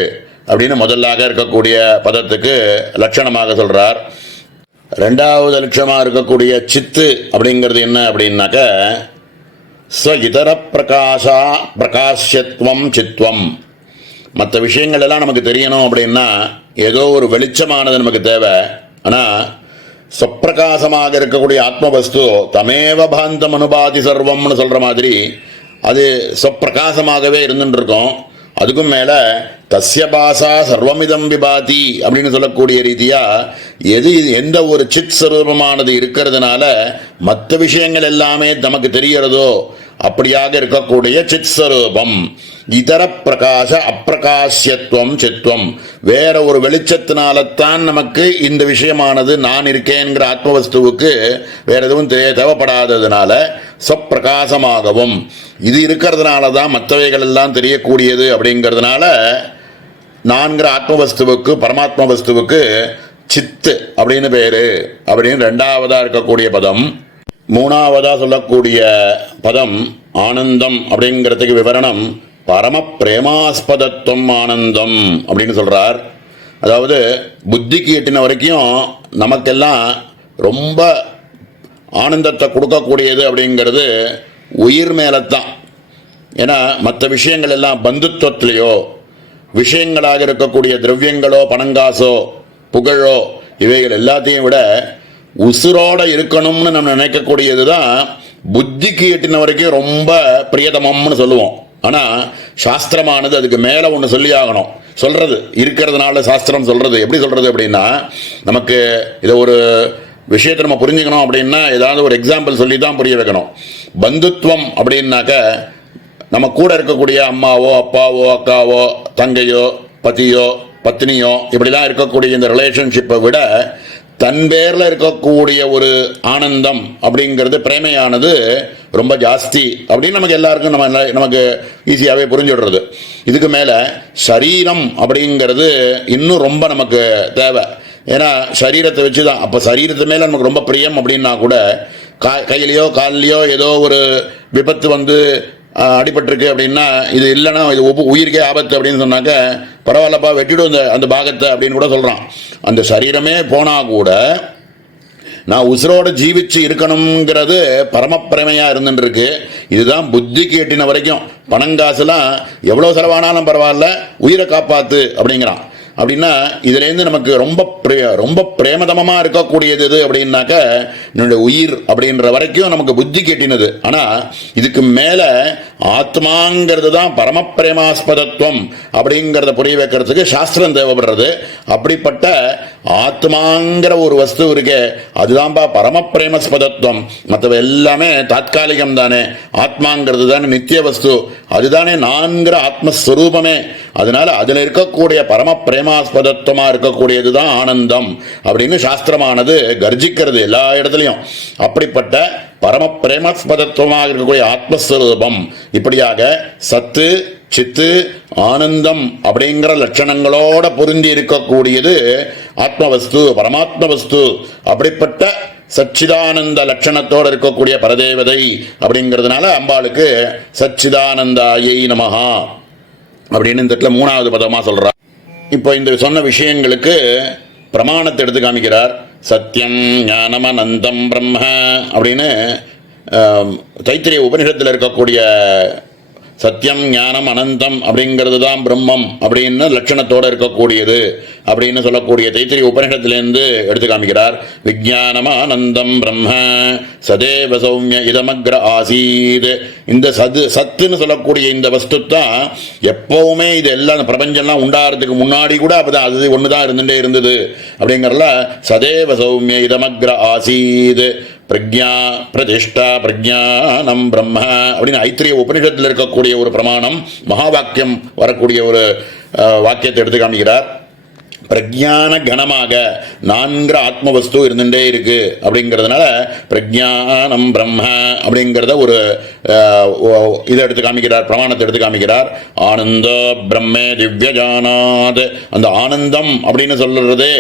அப்படின்னு முதலாக இருக்கக்கூடிய பதத்துக்கு லட்சணமாக சொல்றார். ரெண்டாவது லட்சணமாக இருக்கக்கூடிய சித்து அப்படிங்கிறது என்ன அப்படின்னாக்க ஸ்வ இதர பிரகாசியத்துவம் சித்வம். மற்ற விஷயங்கள் எல்லாம் நமக்கு தெரியணும் அப்படின்னா ஏதோ ஒரு வெளிச்சமானது நமக்கு தேவை. ஆனால் சொப்பிரகாசமாக இருக்கக்கூடிய ஆத்மவஸ்து தமேவ பாந்தம் அனுபாதி சர்வம்னு சொல்கிற மாதிரி அது சொப்பிரகாசமாகவே இருந்துட்டு இருக்கோம். அதுக்கும் மேலே தஸ்ய பாசா சர்வமிதம் விபாதி அப்படின்னு சொல்லக்கூடிய ரீதியாக எந்த ஒரு சித் ஸ்வரூபமானது இருக்கிறதுனால மற்ற விஷயங்கள் எல்லாமே நமக்கு தெரிகிறதோ அப்படியாக இருக்கக்கூடிய சித் ஸ்வரூபம். இதர பிரகாச அப்பிரகாசியத்துவம் சித்வம். வேற ஒரு வெளிச்சத்தினால்தான் நமக்கு இந்த விஷயமானது நான் இருக்கேங்கிற ஆத்மவஸ்துவுக்கு வேற எதுவும் தேவைப்படாததுனால சொப்பிரகாசமாகவும் இது இருக்கிறதுனால தான் மற்றவைகள் எல்லாம் தெரியக்கூடியது. அப்படிங்கிறதுனால நான்கிற ஆத்மவஸ்துவுக்கு பரமாத்ம வஸ்துவுக்கு சித்து அப்படின்னு பேரு அப்படின்னு ரெண்டாவதா இருக்கக்கூடிய பதம். மூணாவதா சொல்லக்கூடிய பதம் ஆனந்தம் அப்படிங்கிறதுக்கு விவரணம் பரம பிரேமாஸ்பதத்துவம் ஆனந்தம் அப்படின்னு சொல்றார். அதாவது புத்திக்கு எட்டின வரைக்கும் நமக்கெல்லாம் ரொம்ப ஆனந்தத்தை கொடுக்கக்கூடியது அப்படிங்கிறது உயிர் மேலத்தான். ஏன்னா மற்ற விஷயங்கள் எல்லாம் பந்துத்துவத்திலேயோ விஷயங்களாக இருக்கக்கூடிய திரவியங்களோ பணங்காசோ புகழோ இவைகள் எல்லாத்தையும் விட உசுரோட இருக்கணும்னு நம்ம நினைக்கக்கூடியது தான் புத்திக்கு எட்டின வரைக்கும் ரொம்ப பிரியதமம்னு சொல்லுவோம். ஆனால் சாஸ்திரமானது அதுக்கு மேலே ஒன்று சொல்லி ஆகணும். சொல்றது இருக்கிறதுனால சாஸ்திரம் சொல்றது எப்படி சொல்றது அப்படின்னா, நமக்கு இதை ஒரு விஷயத்தை நம்ம புரிஞ்சுக்கணும் அப்படின்னா ஏதாவது ஒரு எக்ஸாம்பிள் சொல்லி தான் புரிய வைக்கணும். பந்துத்துவம் அப்படின்னாக்க நம்ம கூட இருக்கக்கூடிய அம்மாவோ அப்பாவோ அக்காவோ தங்கையோ பத்தியோ பத்னியோ இப்படிலாம் இருக்கக்கூடிய இந்த ரிலேஷன்ஷிப்பை விட தன் பேரில் இருக்கக்கூடிய ஒரு ஆனந்தம் அப்படிங்கிறது பிரேமையானது ரொம்ப ஜாஸ்தி அப்படின்னு நமக்கு எல்லாருக்கும் நமக்கு ஈஸியாகவே புரிஞ்சுடுறது. இதுக்கு மேலே சரீரம் அப்படிங்கிறது இன்னும் ரொம்ப நமக்கு தேவை. ஏன்னா சரீரத்தை வச்சு தான். அப்போ சரீரத்து மேலே நமக்கு ரொம்ப பிரியம் அப்படின்னா கூட கையிலையோ காலிலையோ ஏதோ ஒரு விபத்து வந்து அடிபட்டிருக்கு அப்படின்னா இது இல்லைன்னா இது உயிருக்கே ஆபத்து அப்படின்னு சொன்னாக்க பரவாயில்லப்பா வெட்டிடும் அந்த பாகத்தை அப்படின்னு கூட சொல்கிறான். அந்த சரீரமே போனால் கூட நான் உசுரோடு ஜீவிச்சு இருக்கணுங்கிறது பரமப்பிரமையாக இருந்துட்டு இருக்கு. இதுதான் புத்திக்கு எட்டின வரைக்கும். பணங்காசுலாம் எவ்வளோ செலவானாலும் பரவாயில்ல, உயிரை காப்பாற்று அப்படிங்கிறான். அப்படின்னா இதுலேருந்து நமக்கு ரொம்ப பிரேமதமமாக இருக்கக்கூடியது எது அப்படின்னாக்க என்னுடைய உயிர் அப்படின்ற வரைக்கும் நமக்கு புத்தி கெட்டினது. ஆனால் இதுக்கு மேலே ஆத்மாங்கிறது தான் பரமப்பிரேமாஸ்பதத்துவம் அப்படிங்கிறத புரிய வைக்கிறதுக்கு சாஸ்திரம் தேவைப்படுறது. அப்படிப்பட்ட ஆத்மாங்கிற ஒரு வஸ்து இருக்கே அதுதான்பா பரமப்பிரேமஸ்பதத்துவம். மற்றவ எல்லாமே தாத்காலிகம் தானே. ஆத்மாங்கிறது தானே நித்திய வஸ்து, அதுதானே நான்கிற ஆத்மஸ்வரூபமே. அதனால அதில் இருக்கக்கூடிய பரம பிரேமாஸ்பதத்துவமா இருக்கக்கூடியது தான் ஆனந்தம் அப்படின்னு சாஸ்திரமானது கர்ஜிக்கிறது எல்லா இடத்துலையும். அப்படிப்பட்ட பரம பிரேமாஸ்பதத்துவமாக இருக்கக்கூடிய ஆத்மஸ்வரூபம் இப்படியாக சத்து சித்து ஆனந்தம் அப்படிங்கிற லட்சணங்களோட பொருந்தி இருக்கக்கூடியது ஆத்மவஸ்து பரமாத்ம வஸ்து. அப்படிப்பட்ட சச்சிதானந்த லட்சணத்தோடு இருக்கக்கூடிய பரதேவதை அப்படிங்கிறதுனால அம்பாளுக்கு சச்சிதானந்தாயை நமஹா அப்படின்னு இந்த இடத்துல மூணாவது பதமாக சொல்றார். இப்போ இந்த சொன்ன விஷயங்களுக்கு பிரமாணத்தை எடுத்து காமிக்கிறார். சத்தியம் ஞானமனந்தம் பிரம்ம அப்படின்னு தைத்திரிய உபனிஷத்தில் இருக்கக்கூடிய சத்தியம் ஞானம் அனந்தம் அப்படிங்கிறது தான் பிரம்மம் அப்படின்னு லட்சணத்தோடு இருக்கக்கூடியது அப்படின்னு சொல்லக்கூடிய தைத்திரிய உபனிஷத்திலிருந்து எடுத்து காமிக்கிறார். விஜயானம் ஆனந்தம் பிரம்ம சதேவ சௌமிய இதமக்ர ஆசீத். இந்த சத்துன்னு சொல்லக்கூடிய இந்த வஸ்து தான் எப்பவுமே இது எல்லாம் பிரபஞ்சம்லாம் உண்டாகிறதுக்கு முன்னாடி கூட அப்பதான் அது ஒன்று தான் இருந்துட்டே இருந்தது அப்படிங்கிறதுல சதேவ சௌமிய இதமக்ர ஆசீத் பிரக்ஞா பிரதிஷ்டா பிரஜானம் பிரம்ம அப்படின்னு ஐத்திரிய உபனிஷத்தில் இருக்கக்கூடிய ஒரு பிரமாணம் மகா வாக்கியம் வரக்கூடிய ஒரு வாக்கியத்தை எடுத்து காமிக்கிறார். பிரஜான கணமாக நான்கிற ஆத்மவஸ்து இருந்துட்டே இருக்கு அப்படிங்கிறதுனால பிரஜானம் பிரம்ம அப்படிங்கிறத ஒரு இதை எடுத்து காமிக்கிறார், பிரமாணத்தை எடுத்து காமிக்கிறார். ஆனந்த பிரம்மே திவ்யஜானாத். அந்த ஆனந்தம் அப்படின்னு சொல்றதே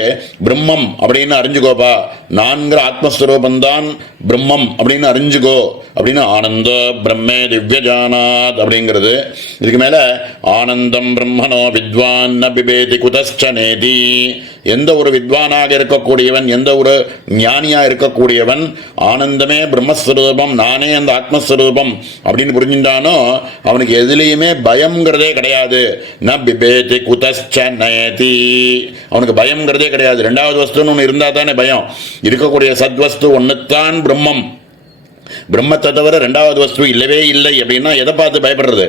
பிரம்மம் அப்படின்னு அறிஞ்சுக்கோப்பா, நான்கிற ஆத்மஸ்வரூபந்தான் பிரம்மம் அப்படின்னு அறிஞ்சுக்கோ அப்படின்னு ஆனந்த பிரம்மே திவ்யஜானாத் அப்படிங்கிறது. இதுக்கு மேல ஆனந்தம் பிரம்மனோ வித்வான் ந பிபேதி குதஸ்சனேதி. எந்த ஒரு வித்வானாக இருக்கக்கூடியவன், எந்த ஒரு ஞானியா இருக்கக்கூடியவன் ஆனந்தமே பிரம்மஸ்வரூபம், நானே அந்த ஆத்மஸ்வரூபம் அப்படின்னு புரிஞ்சுட்டானோ அவனுக்கு எதுலேயுமே பயம்ங்கிறதே கிடையாது. ந பிபேதி குதஸ்சனேதி. அவனுக்கு பயம்ங்கிறதே கிடையாது. ரெண்டாவது வஸ்துன்னு ஒன்று இருந்தால் தானே பயம். இருக்கக்கூடிய சத்வஸ்து ஒன்றுத்தான் பிரம்மம். பிரம்மத்தை தவிர ரெண்டாவது வஸ்து இல்லவே இல்லை அப்படின்னா எதை பார்த்து பயப்படுறது?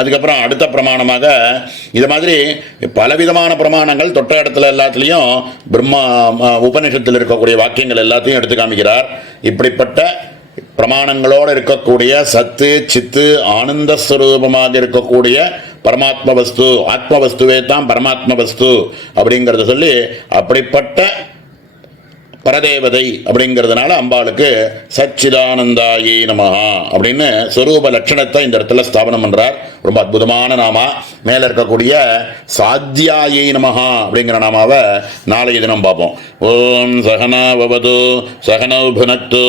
அதுக்கப்புறம் அடுத்த பிரமாணமாக இது மாதிரி பலவிதமான பிரமாணங்கள் தொட்ட இடத்துல எல்லாத்துலேயும் பிரம்மா உபநிஷத்தில் இருக்கக்கூடிய வாக்கியங்கள் எல்லாத்தையும் எடுத்து காமிக்கிறார். இப்படிப்பட்ட பிரமாணங்களோடு இருக்கக்கூடிய சத்து சித்து ஆனந்த ஸ்வரூபமாக இருக்கக்கூடிய பரமாத்ம வஸ்து, ஆத்ம வஸ்துவே தான் பரமாத்ம வஸ்து அப்படிங்கிறத சொல்லி அப்படிப்பட்ட பரதேவதை அப்படிங்கிறதுனால அம்பாளுக்கு சச்சிதானந்தாயே நமஹா அப்படின்னு ஸ்வரூப லட்சணத்தை இந்த இடத்துல ஸ்தாபனம் பண்றார். ரொம்ப அற்புதமான நாமா. மேல இருக்கக்கூடிய சாத்தியாயை நமஹா அப்படிங்கிற நாமாவை நாளைய தினம் பார்ப்போம். ஓம் சகனா பவது சகனௌ புனக்து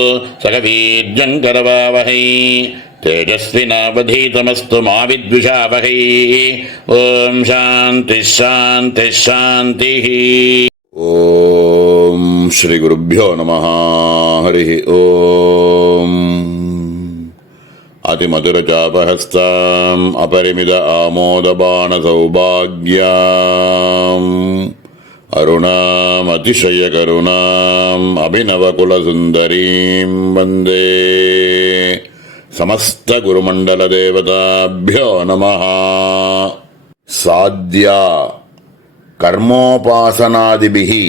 சக வீர்யங்கரவாவஹை தேஜஸ்வினாவதீதமஸ்து மா வித்விஷாவஹை. ஓம் சாந்தி சாந்தி சாந்தி. ஓம் ஸ்ரீ குருभ्यो நமः. ஹரி ஓம். அதிமதுரசாபஹஸ்தாம் அபரிமித ஆமோதபான சௌபாக்யாம் அருணாம் அதிசய கருணாம் அபிநவகுலசுந்தரீம் வந்தே சமஸ்த குருமண்டல தேவதாभ्यो நமः. சாத்யா கர்மோபாசனாதிபிஹி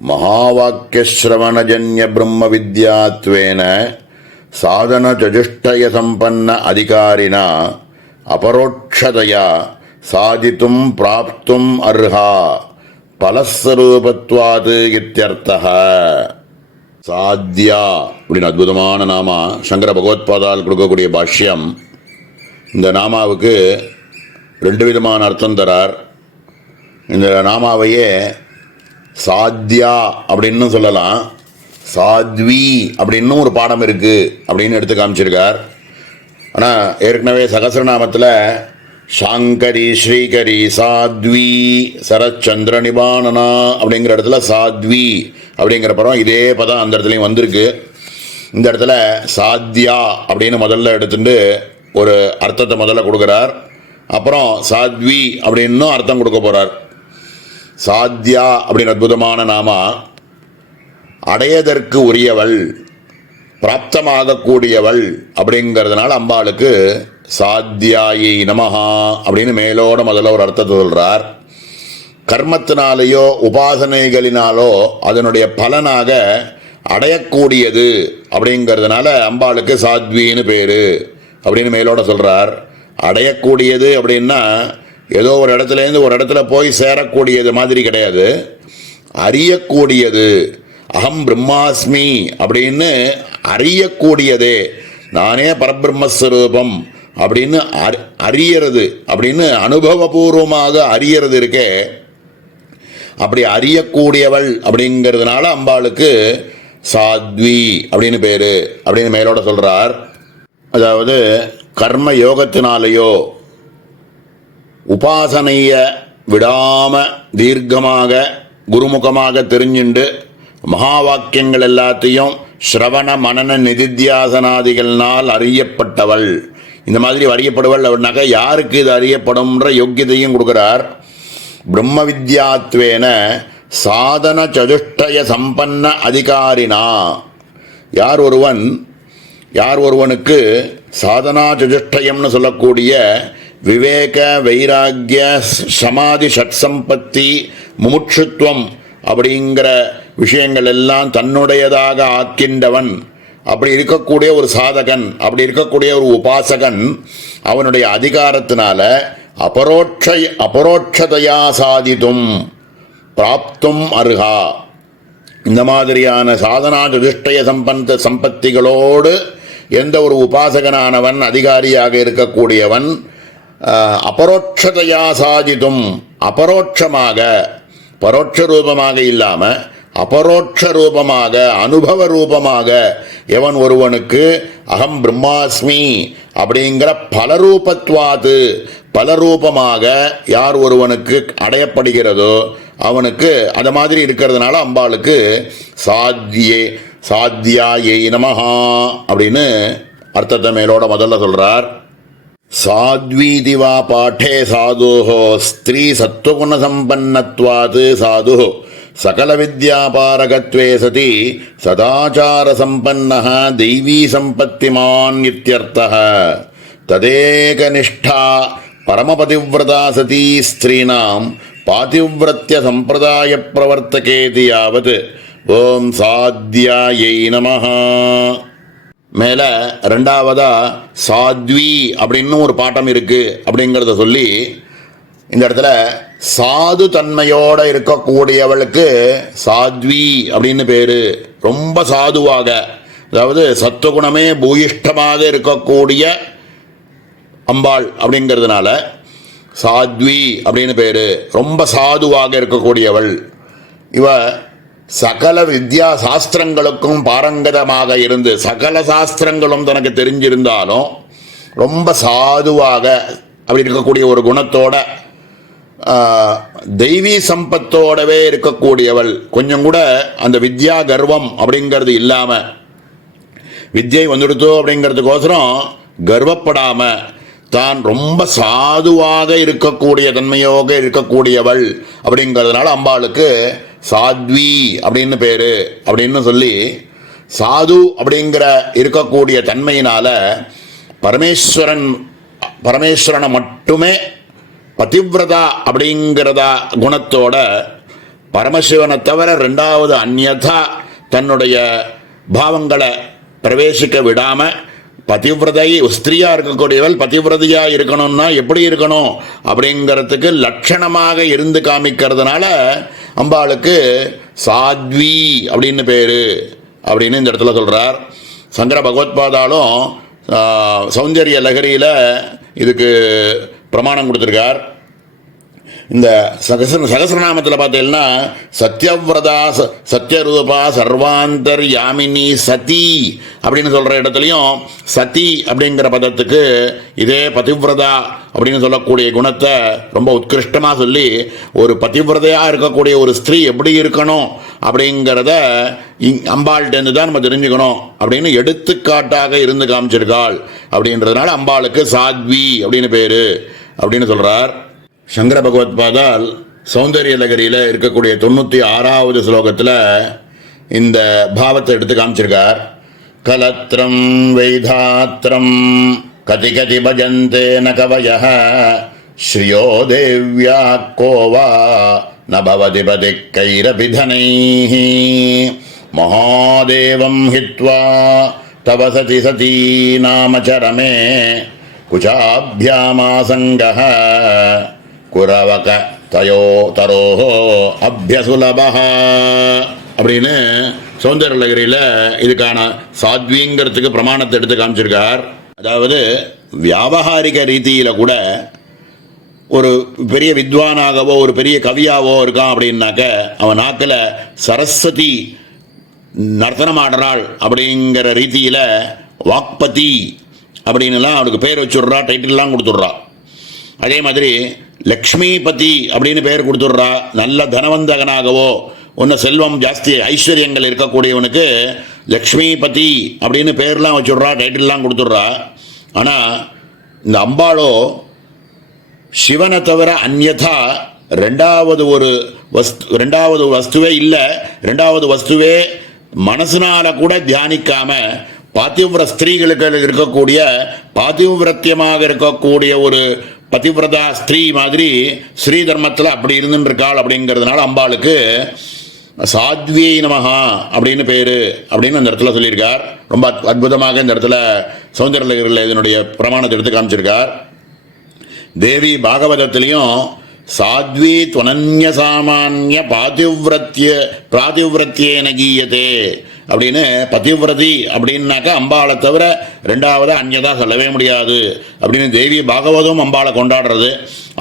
மகாவாக்கியஸ்ரவணஜன்ய பிரம்ம வித்யாத்வேன சாதன சஜுஷ்டய சம்பன்ன அதிகாரினா அபரோக்ஷதயா சாதித்தும் பிராப்தும் அர்ஹா பலஸ்வரூபத்வாது இத்யர்த்தः. சாத்யா அப்படின்னு அற்புதமான நாமா. சங்கர பகவத்பாதால் கொடுக்கக்கூடிய பாஷ்யம். இந்த நாமாவுக்கு ரெண்டு விதமான அர்த்தம் தரார். இந்த நாமாவையே சாத்யா அப்படின்னு சொல்லலாம், சாத்வி அப்படின்னு ஒரு பாடம் இருக்கு அப்படின்னு எடுத்து காமிச்சிருக்கார். ஆனால் ஏற்கனவே சகசிரநாமத்தில் சாங்கரி ஸ்ரீகரி சாத்வி சரச்சந்திர நிபானனா அப்படிங்கிற இடத்துல சாத்வி அப்படிங்கிற படம் இதே பதம் அந்த இடத்துலையும் வந்திருக்கு. இந்த இடத்துல சாத்யா அப்படின்னு முதல்ல எடுத்துட்டு ஒரு அர்த்தத்தை முதல்ல கொடுக்குறார். அப்புறம் சாத்வி அப்படின்னு அர்த்தம் கொடுக்க போறார். சாத்யா அப்படின்னு அற்புதமான நாமா. அடையதற்கு உரியவள், பிராப்தமாகக்கூடியவள் அப்படிங்கிறதுனால அம்பாளுக்கு சாத்யாயை நமஹா அப்படின்னு மேலோட முதல்ல ஒரு அர்த்தத்தை சொல்றார். கர்மத்தினாலேயோ உபாசனைகளினாலோ அதனுடைய பலனாக அடையக்கூடியது அப்படிங்கிறதுனால அம்பாளுக்கு சாத்வின்னு பேரு அப்படின்னு மேலோட சொல்றார். அடையக்கூடியது அப்படின்னா ஏதோ ஒரு இடத்துலேருந்து ஒரு இடத்துல போய் சேரக்கூடியது மாதிரி கிடையாது, அறியக்கூடியது. அகம் பிரம்மாஸ்மி அப்படின்னு அறியக்கூடியதே, நானே பரபிரம்மஸ்வரூபம் அப்படின்னு அறியறது, அப்படின்னு அனுபவபூர்வமாக அறியறது இருக்கே, அப்படி அறியக்கூடியவள் அப்படிங்கிறதுனால அம்பாளுக்கு சாத்வி அப்படின்னு பேரு அப்படின்னு மேலோட சொல்றார். அதாவது கர்ம யோகத்தினாலேயோ உபாசனைய விடாம தீர்க்கமாக குருமுகமாக தெரிஞ்சுண்டு மகா வாக்கியங்கள் எல்லாத்தையும் ஸ்ரவண மனன நிதித்தியாசனாதிகள்னால் அறியப்பட்டவள். இந்த மாதிரி அறியப்படுவள் அப்படின்னாக்கா யாருக்கு இது அறியப்படும்ன்ற யோக்கியதையும் கொடுக்கிறார். பிரம்ம வித்யாத்வேன சாதன சதுஷ்டய சம்பன்ன அதிகாரினா, யார் ஒருவனுக்கு சாதனா சதுஷ்டயம்னு சொல்லக்கூடிய விவேக வைராக்கிய சமாதி ஷட்சம்பத்தி முமுட்சுத்துவம் அப்படிங்கிற விஷயங்கள் எல்லாம் தன்னுடையதாக ஆக்கின்றவன், அப்படி இருக்கக்கூடிய ஒரு சாதகன், அப்படி இருக்கக்கூடிய ஒரு உபாசகன், அவனுடைய அதிகாரத்தினால அபரோட்சதையா சாதித்தும் பிராப்தும் அருகா, இந்த மாதிரியான சாதனா சதுஷ்டய சம்பத்திகளோடு எந்த ஒரு உபாசகனானவன் அதிகாரியாக இருக்கக்கூடியவன் அபரோட்சதையா சாதித்தும், அபரோட்சமாக, பரோட்ச ரூபமாக இல்லாம அபரோட்ச ரூபமாக அனுபவ ரூபமாக எவன் ஒருவனுக்கு அகம் பிரம்மாஸ்மி அப்படிங்கிற பலரூபத்வாது, பலரூபமாக யார் ஒருவனுக்கு அடையப்படுகிறதோ அவனுக்கு அது மாதிரி இருக்கிறதுனால அம்பாளுக்கு சாத்யாயை நமஹா அப்படின்னு அர்த்தத்தை மேலோட முதல்ல சொல்றார். சாத்வீதிவா பாட்டே சாதுஹோ ஸ்திரீ சத்வகுண சம்பன்னத்வாத் சாது சகல வித்யாபாரகத்வே சதி சதாச்சார சம்பன்னஹ தெய்வீ சம்பத்திமான் இத்யர்த்தஹ. ததேகநிஷ்டா பரமபதிவ்ரதா சதி ஸ்திரீணாம் பாதிவ்ரத்ய சம்பிரதாய பிரவர்த்தகேதி யாவத். ஓம் சாத்யாயை நமஹ. மேல ரெண்டாவதா சாத்வி அப்படின்னு ஒரு பாட்டம் இருக்கு அப்படிங்கிறத சொல்லி இந்த இடத்துல சாது தன்மையோட இருக்கக்கூடியவளுக்கு சாத்வி அப்படின்னு பேரு. ரொம்ப சாதுவாக, அதாவது சத்துவகுணமே பூயிஷ்டமாக இருக்கக்கூடிய அம்பாள் அப்படிங்கிறதுனால சாத்வி அப்படின்னு பேரு. ரொம்ப சாதுவாக இருக்கக்கூடியவள் இவ. சகல வித்யா சாஸ்திரங்களுக்கும் பாரங்கதமாக இருந்து, சகல சாஸ்திரங்களும் தனக்கு தெரிஞ்சிருந்தாலும் ரொம்ப சாதுவாக அப்படி இருக்கக்கூடிய ஒரு குணத்தோட தெய்வீ சம்பத்தோடவே இருக்கக்கூடியவள். கொஞ்சம் கூட அந்த வித்யா கர்வம் அப்படிங்கிறது இல்லாம, வித்யை வந்துடுத்தோ அப்படிங்கிறதுக்கோசரம் கர்வப்படாம தான் ரொம்ப சாதுவாக இருக்கக்கூடிய தன்மையோக இருக்கக்கூடியவள் அப்படிங்கிறதுனால அம்பாளுக்கு சாத்வி அப்படின்னு பேரு அப்படின்னு சொல்லி, சாது அப்படிங்கிற இருக்கக்கூடிய தன்மையினால பரமேஸ்வரனை மட்டுமே பதிவிரதா அப்படிங்கிறதா குணத்தோட பரமசிவனை தவிர ரெண்டாவது அந்யதா தன்னுடைய பாவங்களை பிரவேசிக்க விடாம பதிவிரதை ஸ்திரீயா இருக்கக்கூடியவள் பதிவிரதையா இருக்கணும்னா எப்படி இருக்கணும் அப்படிங்கிறதுக்கு லட்சணமாக இருந்து காமிக்கிறதுனால அம்பாளுக்கு சாத்வி அப்படின்னு பேரு அப்படின்னு இந்த இடத்துல சொல்றார். சங்கர பகவத்பாதாலும் சௌந்தர்ய லகரியில இதுக்கு பிரமாணம் கொடுத்திருக்கார். இந்த சகசிரநாமத்தில் பார்த்தீங்கன்னா சத்யவிரதா சத்யரூபா சர்வாந்தர் யாமினி சதி அப்படின்னு சொல்ற இடத்துலையும் சதி அப்படிங்கிற பதத்துக்கு இதே பதிவிரதா அப்படின்னு சொல்லக்கூடிய குணத்தை ரொம்ப உத்கிருஷ்டமா சொல்லி, ஒரு பதிவிரதையா இருக்கக்கூடிய ஒரு ஸ்திரீ எப்படி இருக்கணும் அப்படிங்கிறத அம்பாள்கிட்ட தான் நம்ம தெரிஞ்சுக்கணும் அப்படின்னு எடுத்துக்காட்டாக இருந்து காமிச்சிருக்காள். அப்படின்றதுனால அம்பாளுக்கு சாத்வி அப்படின்னு பேரு அப்படின்னு சொல்றார். சங்கர பகவத்பாதால் சௌந்தர்ய லகரியில் இருக்கக்கூடிய 96வது ஸ்லோகத்தில் இந்த பாவத்தை எடுத்து காமிச்சிருக்கார். கலத்ரம் வைதாத்ரம் கதி கதி பஜந்தே ந கவயः ஸ்ரீயோ தேவ்யா கோவா ந பவதி பதி கைரபிதனைः மகாதேவம் ஹித்வா தவ சதி சதி நாமச்சரமே குசாபியாமாசங்கः குரவக தரோஹோ அபியசுலபஹ அப்படின்னு சௌந்தர்ய லகரியில் இதுக்கான சாத்விங்கிறதுக்கு பிரமாணத்தை எடுத்து காமிச்சிருக்கார். அதாவது வியாபகாரிக ரீதியில் கூட ஒரு பெரிய வித்வானாகவோ ஒரு பெரிய கவியாவோ இருக்கான் அப்படின்னாக்க அவன் நாக்கில் சரஸ்வதி நர்த்தனம் ஆடுறாள் அப்படிங்கிற ரீதியில் வாக்பதி அப்படின்னுலாம் அவனுக்கு பேர் வச்சுடுறா, டைட்டில்லாம் கொடுத்துட்றா. அதே மாதிரி லக்ஷ்மிபதி அப்படின்னு பெயர் கொடுத்துட்றா. நல்ல தனவந்தகனாகவோ ஒன்று செல்வம் ஜாஸ்தி ஐஸ்வர்யங்கள் இருக்கக்கூடியவனுக்கு லக்ஷ்மிபதி அப்படின்னு பேர்லாம் வச்சுடுறா, டைட்டில்லாம் கொடுத்துட்றா. ஆனால் இந்த அம்பாளோ சிவனை தவிர அந்யதா ரெண்டாவது வஸ்துவே இல்லை, ரெண்டாவது வஸ்துவே மனசுனால கூட தியானிக்காம பாத்திவிர ஸ்திரீகளுக்கு இருக்கக்கூடிய பாதிவிரத்தியமாக இருக்கக்கூடிய ஒரு பதிவிரதா ஸ்திரீ மாதிரி ஸ்ரீ தர்மத்தில் அப்படி இருந்துட்டு இருக்காள். அப்படிங்கிறதுனால அம்பாளுக்கு சாத்வியை நமஹா அப்படின்னு பேரு அப்படின்னு அந்த இடத்துல சொல்லியிருக்கார். ரொம்ப அற்புதமாக இந்த இடத்துல சௌந்தரலகரில் இதனுடைய பிரமாணத்தை எடுத்து காமிச்சிருக்கார். தேவி பாகவதத்திலையும் சாத்வி துவனன்ய சாமானிய பிராதிவிரத்தியேன கீயதே அப்படின்னு பதிவிரதி அப்படின்னாக்கா அம்பாளை தவிர ரெண்டாவது அந்நியதா சொல்லவே முடியாது அப்படின்னு தேவி பாகவதம் அம்பாளை கொண்டாடுறது.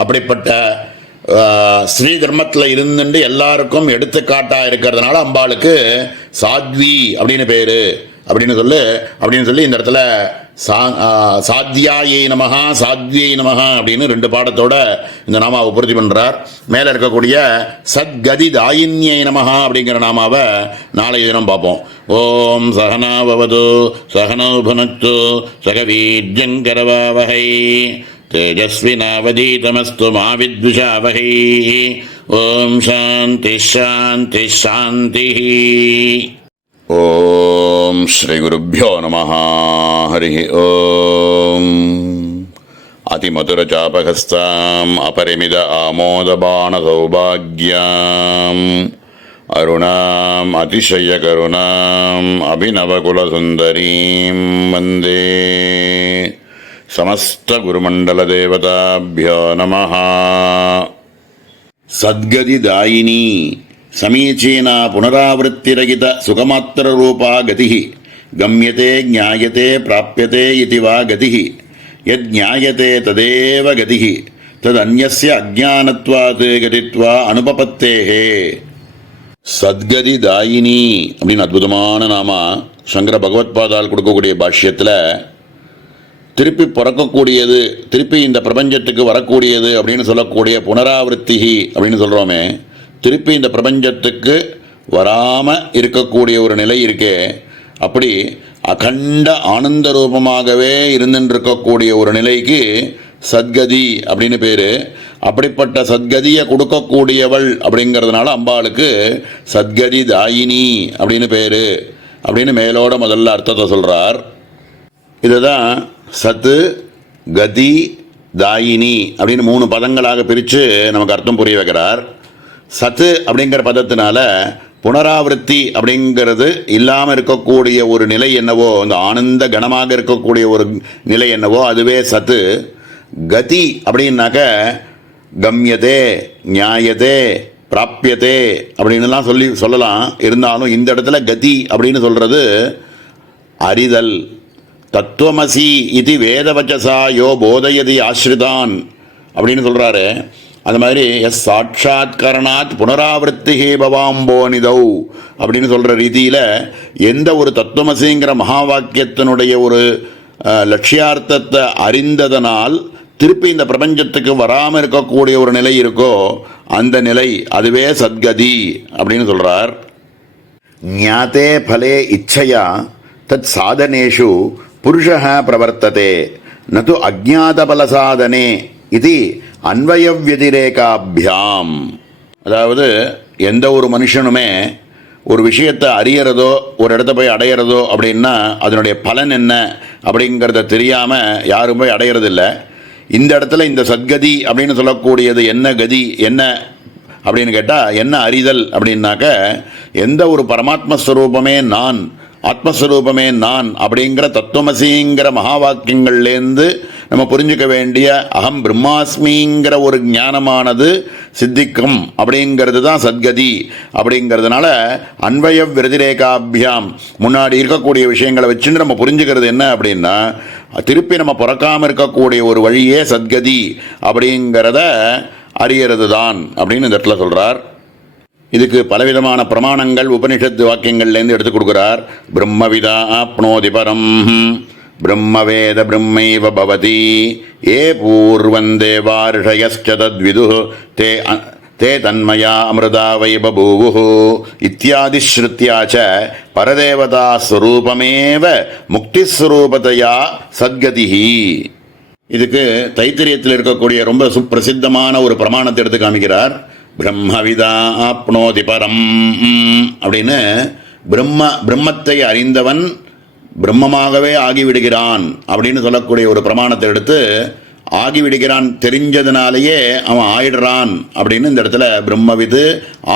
அப்படிப்பட்ட ஸ்ரீ தர்மத்தில் இருந்துட்டு எல்லாருக்கும் எடுத்துக்காட்டா இருக்கிறதுனால அம்பாளுக்கு சாத்வி அப்படின்னு பேரு அப்படின்னு சொல்லி இந்த இடத்துல சாத்யாயை நமஹா சாத்வியை நமஹா அப்படின்னு 2 பாடத்தோட இந்த நாமாவை பூர்த்தி பண்றார். மேல இருக்கக்கூடிய சத்கதி தாயின்யை நமஹா அப்படிங்கிற நாமாவை நாளைய தினம் பார்ப்போம். ஓம் சகனாவது சகனோ புனக்து சகவீர்யங்கரவாவஹை தேஜஸ்வினாவதீதமஸ்து மா வித்விஷாவஹை. ஓம் சாந்தி சாந்தி சாந்தி. ஓம் ஸ்ரீ குருப்யோ நமஹ. ஹரி ஓம். அதிமதுரச்சாபகஸ்தாம் அபரிமித ஆமோதபான சௌபாக்யாம் அருணாம் அதிசயகருணாம் அபிநவகுலசுந்தரீம் வந்தே समस्तगुरुमण्डलदेवताभ्यो नमः. सद्गतिदायिनी समीचीना पुनरावृत्तिरहित सुखमात्ररूपा गतिः गम्यते ज्ञायते प्राप्यते इति वा गतिः यज्ञायते तदेव गतिः तदन्यस्य अज्ञानत्वात् गतित्वा अनुपपत्तेः. சத்கதிதாயினி அப்படின்னு அற்புதமான நாமா சங்கர பகவத்பாதால் கொடுக்கக்கூடிய பாஷ்யத்தில் திருப்பி பிறக்கக்கூடியது, திருப்பி இந்த பிரபஞ்சத்துக்கு வரக்கூடியது அப்படின்னு சொல்லக்கூடிய புனராவர்த்தி அப்படின்னு சொல்கிறோமே, திருப்பி இந்த பிரபஞ்சத்துக்கு வராமல் இருக்கக்கூடிய ஒரு நிலை இருக்கே, அப்படி அகண்ட ஆனந்த ரூபமாகவே இருந்துருக்கக்கூடிய ஒரு நிலைக்கு சத்கதி அப்படின்னு பேர். அப்படிப்பட்ட சத்கதியை கொடுக்கக்கூடியவள் அப்படிங்கிறதுனால அம்பாளுக்கு சத்கதி தாயினி அப்படின்னு பேர் அப்படின்னு மேலோட முதல்ல அர்த்தத்தை சொல்கிறார். இதுதான் சத்து கதி தாயினி அப்படின்னு 3 பதங்களாக பிரித்து நமக்கு அர்த்தம் புரிய வைக்கிறார். சத்து அப்படிங்கிற பதத்தினால புனராவர்த்தி அப்படிங்கிறது இல்லாமல் இருக்கக்கூடிய ஒரு நிலை என்னவோ, அந்த ஆனந்த கணமாக இருக்கக்கூடிய ஒரு நிலை என்னவோ அதுவே சத்து. கதி அப்படின்னாக்க கம்யதே நியாயத்தே பிராப்பியத்தே அப்படின்னுலாம் சொல்லலாம். இருந்தாலும் இந்த இடத்துல கதி அப்படின்னு சொல்கிறது அறிதல். தத்துவமசி இது வேதவச்சசா யோ போதயதி ஆஸ்ரிதான் அப்படின்னு சொல்கிறாரு. அந்த மாதிரி சாட்சாத்கரணாத் புனராவர்த்தி பவாம்போனிதௌ அப்படின்னு சொல்கிற ரீதியில் எந்த ஒரு தத்துவமசிங்கிற மகா வாக்கியத்தினுடைய ஒரு லட்சியார்த்தத்தை அறிந்ததனால் திருப்பி இந்த பிரபஞ்சத்துக்கு வராமல் இருக்கக்கூடிய ஒரு நிலை இருக்கோ அந்த நிலை அதுவே சத்கதி அப்படின்னு சொல்கிறார். ஞாத்தே பலே இச்சையா தத் சாதனேஷு புருஷः பிரவர்த்ததே நது அஜ்ஞாதபலசாதனே இது அன்வயவ்யதிரேகாபியாம். அதாவது எந்த ஒரு மனுஷனுமே ஒரு விஷயத்தை அறியறதோ ஒரு இடத்த போய் அடையிறதோ அப்படின்னா அதனுடைய பலன் என்ன அப்படிங்கிறத தெரியாமல் யாரும் போய் அடையிறதில்லை. இந்த இடத்துல இந்த சத்கதி அப்படின்னு சொல்லக்கூடியது என்ன கதி என்ன அப்படின்னு கேட்டால் என்ன அறிதல் அப்படின்னாக்க எந்த ஒரு பரமாத்மஸ்வரூபமே நான், ஆத்மஸ்வரூபமே நான் அப்படிங்கிற தத்துவமசிங்கிற மகா வாக்கியங்கள்லேருந்து நம்ம புரிஞ்சுக்க வேண்டிய அகம் பிரம்மாஸ்மிங்கிற ஒரு ஞானமானது சித்திக்கும் அப்படிங்கிறது தான் சத்கதி. அப்படிங்கிறதுனால அன்வய விரதிரேகாபியாம் முன்னாடி இருக்கக்கூடிய விஷயங்களை வச்சுட்டு நம்ம புரிஞ்சுக்கிறது என்ன அப்படின்னா திருப்பி நம்ம பிறக்காமல் இருக்கக்கூடிய ஒரு வழியே சத்கதி அப்படிங்கிறத அறியறது தான் அப்படின்னு இந்த இடத்துல சொல்கிறார். இதுக்கு பலவிதமான பிரமாணங்கள் உபனிஷத்து வாக்கியங்கள்லேருந்து எடுத்து கொடுக்குறார். பிரம்மவிதா ஆப்னோதி பரம் பிரம்மவேத பிரம்மைவ பவதி ஏ பூர்வந்தேவார்ஷயஸ்ச தத்விது தே தன்மயா அமிர்தா வை பபூவு இத்தியாதி ஸ்ருத்யா ச பரதேவதா ஸ்வரூபமேவ முக்திஸ்வரூபதையா சத்கதிஹி. இதுக்கு தைத்திரியத்தில் இருக்கக்கூடிய ரொம்ப சுப்பிரசித்தமான ஒரு பிரமாணத்தை எடுத்து காமிக்கிறார். பிரம்மவிதா ஆப்னோதி பரம் அப்படின்னு, பிரம்மத்தை அறிந்தவன் பிரம்மமாகவே ஆகிவிடுகிறான் அப்படின்னு சொல்லக்கூடிய ஒரு பிரமாணத்தை எடுத்து, ஆகிவிடுகிறான் தெரிஞ்சதுனாலேயே அவன் ஆயிடுறான் அப்படின்னு இந்த இடத்துல பிரம்மவிது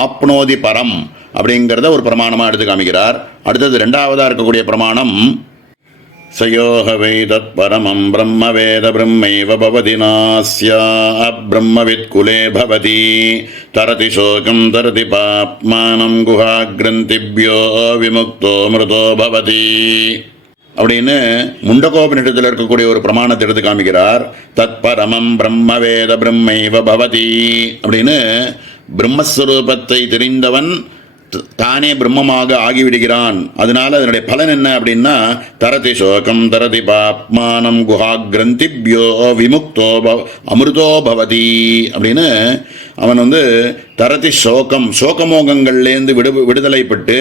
ஆப்னோதி பரம் அப்படிங்கிறத ஒரு பிரமாணமாக எடுத்து காமிக்கிறார். அடுத்தது ரெண்டாவதாக இருக்கக்கூடிய பிரமாணம், சயோஹ வேதத் பரமம் பிரம்ம வேத பிரம்மைவ பவதி நாஸ்யா பிரம்மவித் குலே பவதி தரதி சோகம் தரதி பாப்மானம் குஹா கிரந்திப்யோ விமுக்தோ மிருதோ பவதி அப்படின்னு முண்டகோபனிஷத்தில் இருக்கக்கூடிய ஒரு பிரமாணத்தை எடுத்து காமிக்கிறார். தத் பரமம் பிரம்ம வேத பிரம்மைவ பவதி அப்படின்னு, பிரம்மஸ்வரூபத்தை தெரிந்தவன் தானே பிரம்மமாக ஆகிவிடுகிறான். அதனால அதனுடைய பலன் என்ன அப்படின்னா, தரதி சோகம் தரதி பாப்மானம் குஹா கிரந்திப்யோ விமுக்தோ அமிர்தோ பவதி அப்படின்னு, அவன் தரதி சோகம் சோகமோகங்கள்லேருந்து விடுதலைப்பட்டு,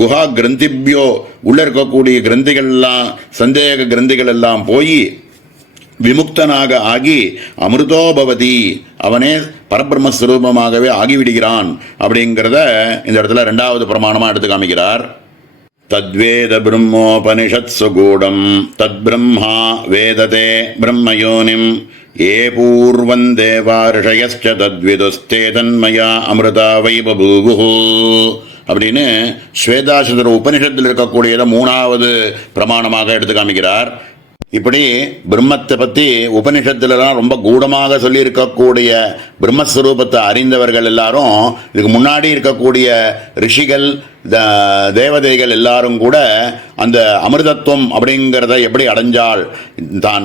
குஹா கிரந்திப்யோ உள்ள இருக்கக்கூடிய கிரந்திகள்லாம் சந்தேக கிரந்திகள் எல்லாம் போய் விமுக்தனாக ஆகி அமிர்தோபவதி அவனே பரபிரம்மஸ்வரூபமாகவே ஆகிவிடுகிறான் அப்படிங்கிறத இந்த இடத்துல ரெண்டாவது பிரமாணமாக எடுத்து காமிக்கிறார். தத்வேத பிரம்மோபனிஷத் சுகூடம் தத் பிரம்மா வேததே பிரம்மயோனிம் ஏ பூர்வன் தேவா ரிஷயஸ்ச தத்விதுஸ்தே தன்மயா அமிர்தா வை பபூவுஹு அப்படின்னு ஸ்வேதாசுதர உபனிஷத்தில் இருக்கக்கூடியதை மூணாவது பிரமாணமாக எடுத்து காமிக்கிறார். இப்படி பிரம்மத்தை பற்றி உபனிஷத்துலலாம் ரொம்ப கூடமாக சொல்லியிருக்கக்கூடிய பிரம்மஸ்வரூபத்தை அறிந்தவர்கள் எல்லாரும், இதுக்கு முன்னாடி இருக்கக்கூடிய ரிஷிகள் தேவதைகள் எல்லாரும் கூட அந்த அமிர்தத்துவம் அப்படிங்கிறத எப்படி அடைஞ்சால்,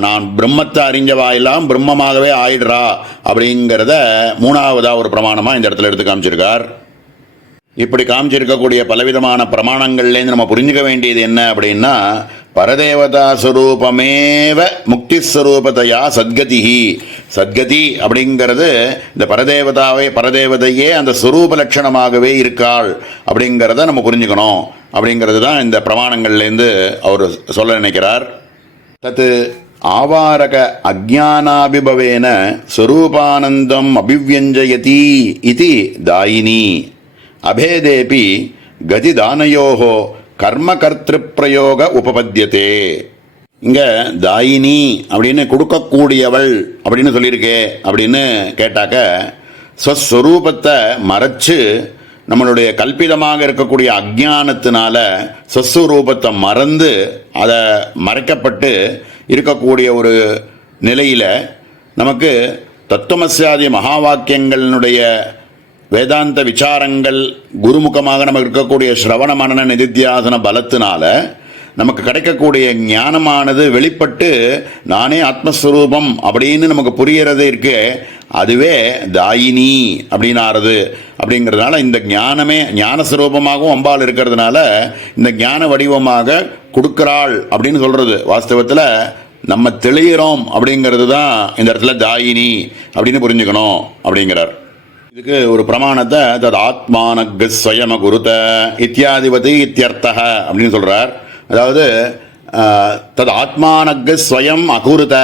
நான் பிரம்மத்தை அறிஞ்சவாயெல்லாம் பிரம்மமாகவே ஆயிடுறா அப்படிங்கிறத மூணாவதாக ஒரு பிரமாணமாக இந்த இடத்துல எடுத்து காமிச்சிருக்கார். இப்படி காமிச்சிருக்கக்கூடிய பலவிதமான பிரமாணங்கள்லேருந்து நம்ம புரிஞ்சுக்க வேண்டியது என்ன அப்படின்னா, பரதேவதா ஸ்வரூபமேவ முக்திஸ்வரூபத்தையா சத்கதிஹி, சத்கதி அப்படிங்கிறது இந்த பரதேவதையே அந்த ஸ்வரூப லட்சணமாகவே இருக்காள் அப்படிங்கிறத நம்ம புரிஞ்சுக்கணும். அப்படிங்கிறது தான் இந்த பிரமாணங்கள்லேருந்து அவர் சொல்ல நினைக்கிறார். தத்து ஆவாரக அஜ்ஞானாபிபவேன ஸ்வரூபானந்தம் அபிவ்யஞ்சயதி இதி தாயினி அபேதேபி கதிதானயோஹோ கர்ம கர்த்திருப்பிரயோக உபபத்தியதே. இங்கே தாயினி அப்படின்னு கொடுக்கக்கூடியவள் அப்படின்னு சொல்லியிருக்கே அப்படின்னு கேட்டாக்க, ஸ்வஸ்வரூபத்தை மறைச்சு நம்மளுடைய கல்பிதமாக இருக்கக்கூடிய அஜ்ஞானத்தினால ஸ்வஸ்வரூபத்தை மறந்து அதை மறைக்கப்பட்டு இருக்கக்கூடிய ஒரு நிலையில் நமக்கு தத்துவமஸ்யாதி மகா வாக்கியங்களினுடைய வேதாந்த விசாரங்கள் குருமுகமாக நமக்கு இருக்கக்கூடிய ஸ்ரவண மனன நிதித்தியாசன பலத்தினால நமக்கு கிடைக்கக்கூடிய ஞானமானது வெளிப்பட்டு நானே ஆத்மஸ்வரூபம் அப்படின்னு நமக்கு புரியறது இருக்கு. அதுவே தாயினி அப்படின்னாருது. அப்படிங்கிறதுனால இந்த ஞானமே ஞானஸ்வரூபமாகவும் அம்பாள் இருக்கிறதுனால இந்த ஞான வடிவமாக கொடுக்கிறாள் அப்படின்னு சொல்றது. வாஸ்தவத்தில் நம்ம தெளிகிறோம் அப்படிங்கிறது தான் இந்த இடத்துல தாயினி அப்படின்னு புரிஞ்சுக்கணும் அப்படிங்கிறார். இதுக்கு ஒரு பிரமாணத்தை தத் ஆத்மானக் ஸ்வயம குருத இத்தியாதிபதி இத்தியர்த்தக அப்படின்னு சொல்கிறார். அதாவது தத் ஆத்மானக் ஸ்வயம் அகுருத,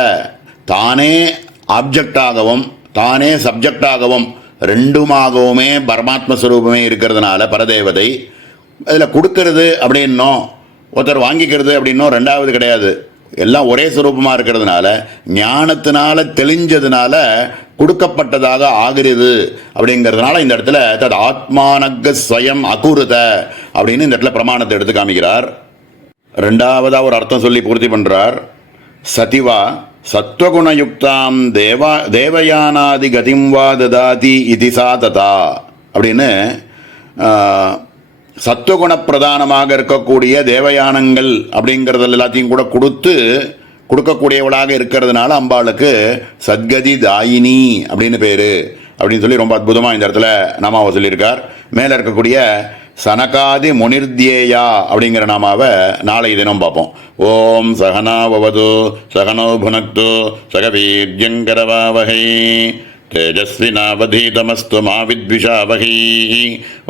தானே ஆப்ஜெக்டாகவும் தானே சப்ஜெக்டாகவும் ரெண்டுமாகவுமே பரமாத்மஸ்வரூபமே இருக்கிறதுனால பரதேவதை, அதில் கொடுக்கறது அப்படின்னோ ஒருத்தர் வாங்கிக்கிறது அப்படின்னோ ரெண்டாவது கிடையாது. எல்லாம் ஒரே சுரூபமாக இருக்கிறதுனால ஞானத்தினால தெளிஞ்சதுனால கொடுக்கப்பட்டதாக ஆகிறது. அப்படிங்கிறதுனால இந்த இடத்துல தத் ஆத்மானக் ஸ்வயம் அகுருத அப்படின்னு இந்த இடத்துல பிரமாணத்தை எடுத்து காமிக்கிறார். ரெண்டாவதாக ஒரு அர்த்தம் சொல்லி பூர்த்தி பண்ணுறார். சதிவா சத்வகுணயுக்தாம் தேவயானாதி கதிம் வா ததாதி இதிசா ததா அப்படின்னு, சத்துவகுண பிரதானமாக இருக்கக்கூடிய தேவயானங்கள் அப்படிங்கிறது எல்லாத்தையும் கூட கொடுக்கக்கூடியவளாக இருக்கிறதுனால அம்பாளுக்கு சத்கதி தாயினி அப்படின்னு பேர் அப்படின்னு சொல்லி ரொம்ப அற்புதமாக இந்த இடத்துல நாமாவை சொல்லியிருக்கார். மேலே இருக்கக்கூடிய சனகாதி முனிர்த்யேயா அப்படிங்கிற நாமாவை நாளை தினம் பார்ப்போம். ஓம் சகனா பவது சகனோ புனக்து சகவீர்யங்கரவாவஹை தேஜஸ்வினாவதீதமஸ்து மா வித்விஷாவஹை.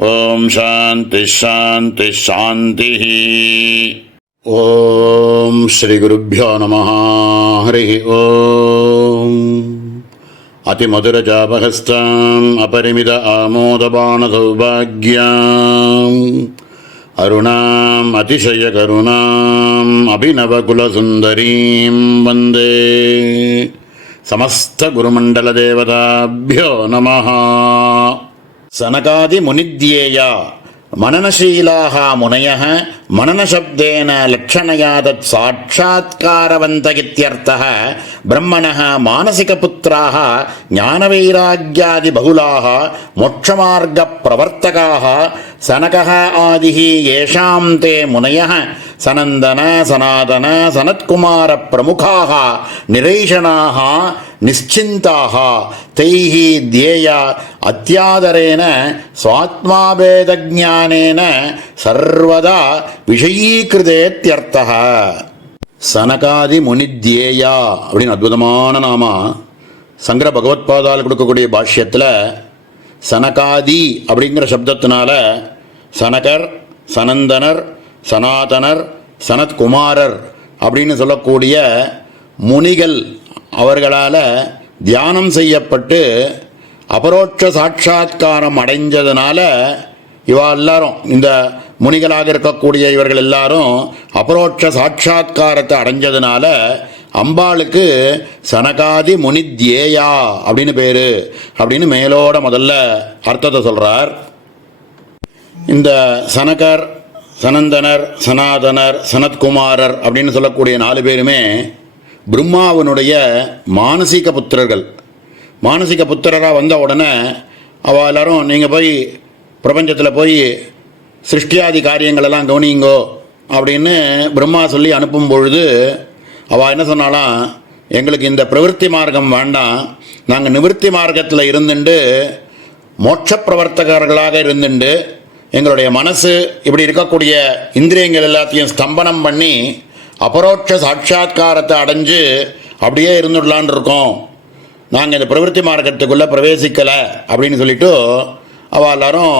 ஓம் சாந்தி சாந்தி சாந்தி. ஓம் ஸ்ரீ குருभ्यो நமः. हरिः ओम् अतिमधुरचापहस्ताम् अपरिमित आमोदबाणसौभाग्याम् अरुणाम् अतिशयकरुणाम् अभिनवकुलसुन्दरीं वन्दे समस्तगुरुमण्डलदेवताभ्यो नमः। सनकादिमुनिध्येया मननशीलाः मुनयः मननशब्देन लक्षणया तत् साक्षात्कारवन्त इत्यर्थः। ब्रह्मणः मानसिकपुत्राः ज्ञानवैराग्यादिबहुलाः मोक्षमार्गप्रवर्तकाः सनकः आदिः येषां ते मुनयः सनन्दन सनातन सनत्कुमार प्रमुखाः निरैषणाः निश्चिन्ताः तैः ध्येया अत्यादरेण स्वात्माभेदज्ञानेन सर्वदा விஷயீகிருதேத்யர்த்தः. சனகாதி முனித்யேயா அப்படின்னு அற்புதமான நாம சங்கர பகவத்பாதால் கொடுக்கக்கூடிய பாஷ்யத்தில் சனகாதி அப்படிங்கிற சப்தத்தினால சனகர் சனந்தனர் சனாதனர் சனத்குமாரர் அப்படின்னு சொல்லக்கூடிய முனிகள் அவர்களால் தியானம் செய்யப்பட்டு அபரோட்ச சாட்சா்காரம் அடைஞ்சதுனால இவா எல்லாரும் இந்த முனிகளாக இருக்கக்கூடிய இவர்கள் எல்லாரும் அபரோட்ச சாட்சா்காரத்தை அடைஞ்சதுனால அம்பாளுக்கு சனகாதி முனித்யேயா அப்படின்னு பேரு அப்படின்னு மேலோட முதல்ல அர்த்தத்தை சொல்றார். இந்த சனகர் சனந்தனர் சனாதனர் சனத்குமாரர் அப்படின்னு சொல்லக்கூடிய 4 பேருமே பிரம்மாவனுடைய மானசீக புத்திரர்கள். மானசீக புத்திரராக வந்த உடனே அவள் எல்லாரும் நீங்கள் போய் பிரபஞ்சத்தில் போய் சிருஷ்டியாதி காரியங்களெல்லாம் கவனிங்கோ அப்படின்னு பிரம்மா சொல்லி அனுப்பும் பொழுது அவள் என்ன சொன்னாலாம், எங்களுக்கு இந்த பிரவருத்தி மார்க்கம் வேண்டாம், நாங்கள் நிவர்த்தி மார்க்கத்தில் இருந்துட்டு மோட்ச பிரவர்த்தகர்களாக இருந்துட்டு எங்களுடைய மனசு இப்படி இருக்கக்கூடிய இந்திரியங்கள் எல்லாத்தையும் ஸ்தம்பனம் பண்ணி அபரோட்ச சாட்சா்காரத்தை அடைஞ்சு அப்படியே இருந்துடலான் இருக்கோம், நாங்கள் இந்த பிரவருத்தி மார்க்கத்துக்குள்ளே பிரவேசிக்கலை அப்படின்னு சொல்லிட்டு அவள் எல்லாரும்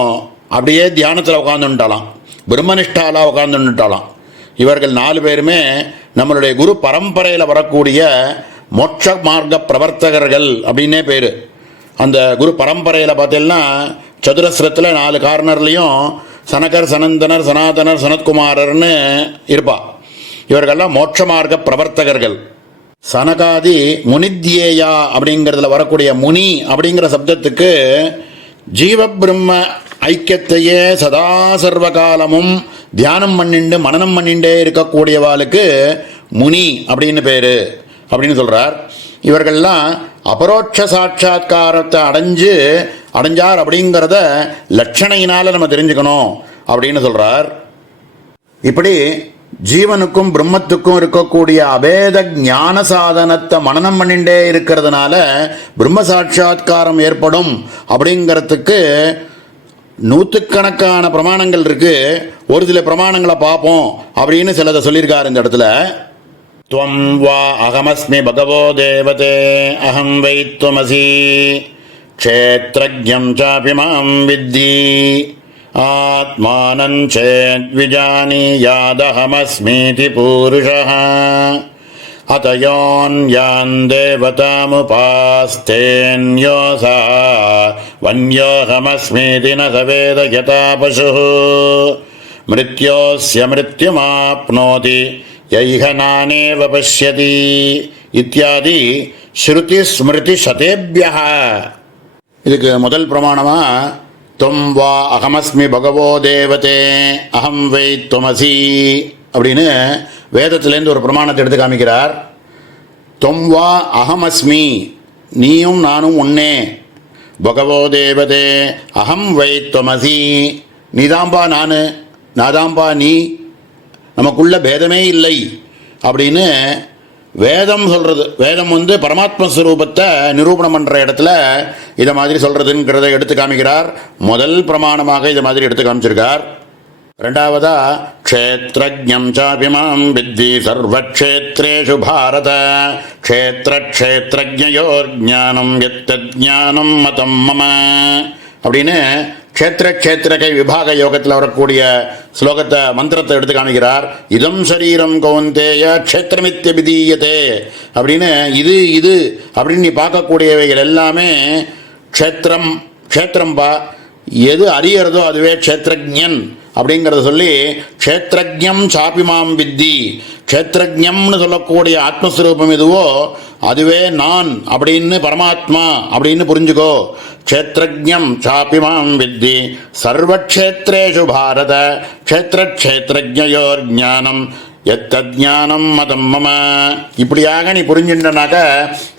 அப்படியே தியானத்தில் உட்காந்துட்டாலாம், பிரம்மனிஷ்டாலாக உட்காந்துட்டாலாம். இவர்கள் 4 பேருமே நம்மளுடைய குரு பரம்பரையில் வரக்கூடிய மோட்ச மார்க்க பிரவர்த்தகர்கள் அப்படின்னே பேர். அந்த குரு பரம்பரையில் பார்த்தீங்கன்னா சதுரஸ்ரத்தில் 4 கார்னர்லேயும் சனகர் சனந்தனர் சனாதனர் சனத்குமாரர்னு இருப்பா. இவர்கள்லாம் மோட்ச மார்க்க பிரவர்த்தகர்கள். சனகாதி முனித்யேயா அப்படிங்கிறதுல வரக்கூடிய முனி அப்படிங்கிற சப்தத்துக்கு ஜீவ பிரம்ம ஐக்கியத்தையே சதா சர்வ காலமும் தியானம் பண்ணிண்டு மனனம் பண்ணிண்டே இருக்கக்கூடியவாளுக்கு முனி அப்படின்னு பேரு அப்படின்னு சொல்றார். இவர்கள்லாம் அபரோட்ச சாட்சா்காரத்தை அடைஞ்சார் அப்படிங்கிறத லட்சணையினால நம்ம தெரிஞ்சுக்கணும் அப்படின்னு சொல்றார். இப்படி ஜீவனுக்கும் பிரம்மத்துக்கும் இருக்கக்கூடிய அபேத ஞான சாதனத்தை மனனம் பண்ணிண்டே இருக்கிறதுனால பிரம்ம சாட்சா்காரம் ஏற்படும் அப்படிங்கிறதுக்கு நூற்றுக்கணக்கான பிரமாணங்கள் இருக்கு. ஒரு சில பிரமாணங்களை பார்ப்போம் அப்படின்னு சிலதை சொல்லியிருக்காரு இந்த இடத்துல. त्वं वा अहमस्मि भगवो देवते अहं वै त्वमसि क्षेत्रज्ञं चापि मां विद्धि आत्मानं चेद्विजानीयादहमस्मीति पूरुषः अत योऽन्यान् देवतामुपास्तेऽन्योऽसा वन्योऽहमस्मीति न स वेद यथा पशुः मृत्योऽस्य मृत्युमाप्नोति यैह नानेव पश्यति इत्यादि श्रुति स्मृति शतेभ्यः. இதுக்கு முதல் பிரமாணமா தொம் வா அகமஸ்மி பகவோ தேவதே அகம் வை துவமசி அப்படின்னு வேதத்திலேருந்து ஒரு பிரமாணத்தை எடுத்து காமிக்கிறார். தொம் வா அகமஸ்மி நீயும் நானும் ஒன்னே, பகவோ தேவதே அகம் வை துவமசி நீதாம்பா நான், நாதாம்பா நீ, நமக்குள்ள பேதமே இல்லை அப்படின்னு வேதம் சொல்கிறது. வேதம் பரமாத்மஸ்வரூபத்தை நிரூபணம் பண்ணுற இடத்துல இதை மாதிரி சொல்கிறதுங்கிறத எடுத்து காமிக்கிறார். முதல் பிரமாணமாக இதை மாதிரி எடுத்து காமிச்சிருக்கார். ரெண்டாவதா க்ஷேத்ரஜ்ஞம் சாபி மாம் வித்தி சர்வக்ஷேத்ரேஷு பாரத க்ஷேத்ரக்ஷேத்ரஜ்ஞயோர் ஞானம் யத்தத் ஞானம் மதம் மம அப்படின்னு க்ஷேத்திர க்ஷேத்திரகை விபாக யோகத்தில் வரக்கூடிய ஸ்லோகத்தை மந்திரத்தை எடுத்து காமிக்கிறார். இதம் சரீரம் கௌந்தேய க்ஷேத்திரமித்யபிதீயதே அப்படின்னு இது இது அப்படின்னு நீ பார்க்கக்கூடியவைகள் எல்லாமே க்ஷேத்திரம் க்ஷேத்திரம்பா. எது அறியறதோ அதுவே க்ஷேத்திரஜன் அப்படிங்கிறத சொல்லி க்ஷேத்திரஜம் சாபிமாம் வித்தி, க்ஷேத்திரஜம்னு சொல்லக்கூடிய ஆத்மஸ்வரூபம் எதுவோ அதுவே நான் அப்படின்னு பரமாத்மா அப்படின்னு புரிஞ்சுக்கோ. க்ஷேத்திரஜம் சாபிமாம் வித்தி சர்வக்ஷேத்ரேஷு பாரத க்ஷேத்திரக்ஷேத்ரஜயோர் ஞானம் எத்தஜானம் மதம் மம. இப்படியாக நீ புரிஞ்சின்றனாக்க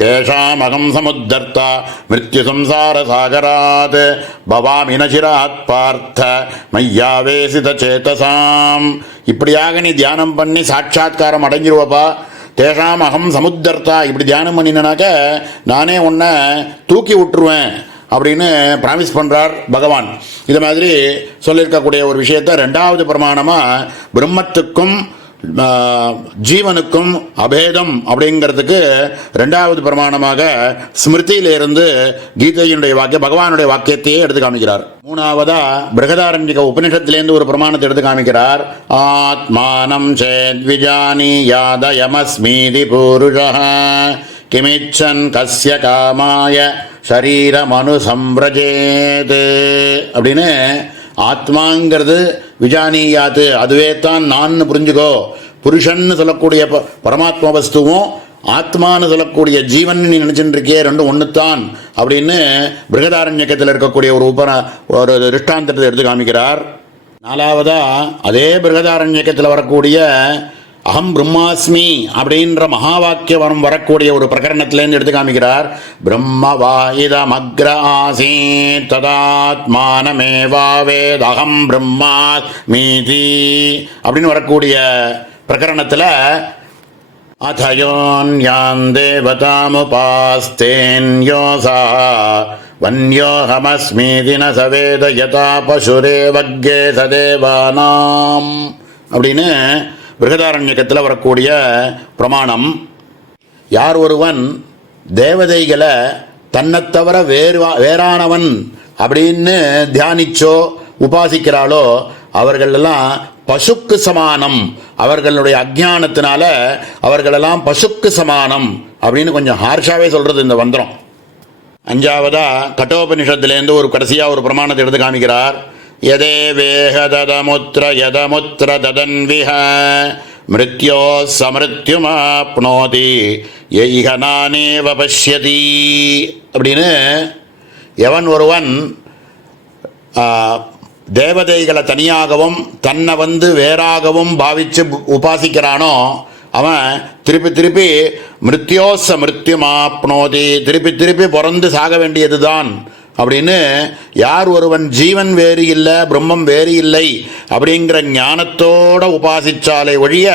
தேஷாம் அகம் சமுத்தர்த்தா மிருத்யு சம்சார சாகராத் பவாமி நசிராத் பார்த்த மையாவேசித சேதசாம். இப்படியாக நீ தியானம் பண்ணி சாட்சாத்காரம் அடைஞ்சிருவப்பா. தேஷாம் அகம் சமுத்தர்த்தா இப்படி தியானம் பண்ணினாக்க நானே உன்னை தூக்கி விட்டுருவேன் அப்படின்னு பிராமிஸ் பண்ணுறார் பகவான். இது மாதிரி சொல்லியிருக்கக்கூடிய ஒரு விஷயத்தை ரெண்டாவது பிரமாணமாக பிரம்மத்துக்கும் ஜீவனுக்கும் அபேதம் அப்படிங்கிறதுக்கு ரெண்டாவது பிரமாணமாக ஸ்மிருதியிலிருந்து கீதையினுடைய வாக்கியம் பகவானுடைய வாக்கியத்தையே எடுத்து காமிக்கிறார். மூணாவதா பிருகதாரண்யக உபனிஷத்திலேருந்து ஒரு பிரமாணத்தை எடுத்து காமிக்கிறார். ஆத்மானம் சேத்விஜானியாதயமஸ்மீதி பூருஷः கிமிச்சன் கஸ்ய காமாய ஷரீரமனு சம்ரஜேத் அப்படின்னு ஆத்மாங்கிறது விஜானியாத்து அதுவே தான் நான் புரிஞ்சுக்கோ. புருஷன்னு சொல்லக்கூடிய பரமாத்மா வஸ்துவும் ஆத்மான்னு சொல்லக்கூடிய ஜீவன் நீ நினைச்சுட்டு இருக்கே ரெண்டும் ஒன்றுத்தான் அப்படின்னு பிருகதாரண்யக்கத்தில் இருக்கக்கூடிய ஒரு திருஷ்டாந்தத்தை எடுத்து காமிக்கிறார். நாலாவதா அதே பிருகதாரண்யக்கத்தில் வரக்கூடிய அகம் பிரம்மாஸ்மி அப்படின்ற மகா வாக்கியம் வரக்கூடிய ஒரு பிரகரணத்திலேருந்து எடுத்து காமிக்கிறார். பிரம்மவாயிதமக்ர ஆசீத் ததாத்மானமேவாவேத் அகம் பிரம்மாஸ்மீதி அப்படின்னு வரக்கூடிய பிரகரணத்தில் அதயோன்யான் தேவதாமுபாஸ்தேன்யோசா வன்யோஹமஸ்மீதி ந சவேத யதா பசுரேவக்யே சதேவானாம் அப்படின்னு பிருகதாரண்யக்கத்தில் வரக்கூடிய பிரமாணம். யார் ஒருவன் தேவதைகளை தன்னைத்தவிர வேறானவன் அப்படின்னு தியானிச்சோ உபாசிக்கிறாளோ அவர்களெல்லாம் பசுக்கு சமானம். அவர்களுடைய அஜ்ஞானத்தினால அவர்களெல்லாம் பசுக்கு சமானம் அப்படின்னு கொஞ்சம் ஹார்ஷாவே சொல்றது இந்த மந்திரம். அஞ்சாவதா கட்டோபனிஷத்துலேருந்து ஒரு கடைசியாக ஒரு பிரமாணத்தை எடுத்து காமிக்கிறார். யதேவேஹ ததமுத்ர யதமுத்ர ததன்விஹ மிருத்யோ சமிருத்யுமாப்னோதி யைஹ நானேவ பஷ்யதி அப்படின்னு எவன் ஒருவன் தேவதைகளை தனியாகவும் தன்னை வேறாகவும் பாவித்து உபாசிக்கிறானோ அவன் திருப்பி திருப்பி மிருத்யோச மிருத்யுமாப்னோதி திருப்பி பிறந்து சாக வேண்டியது தான் அப்படின்னு யார் ஒருவன் ஜீவன் வேறு இல்லை பிரம்மம் வேறு இல்லை அப்படிங்கிற ஞானத்தோட உபாசிச்சாலே ஒழிய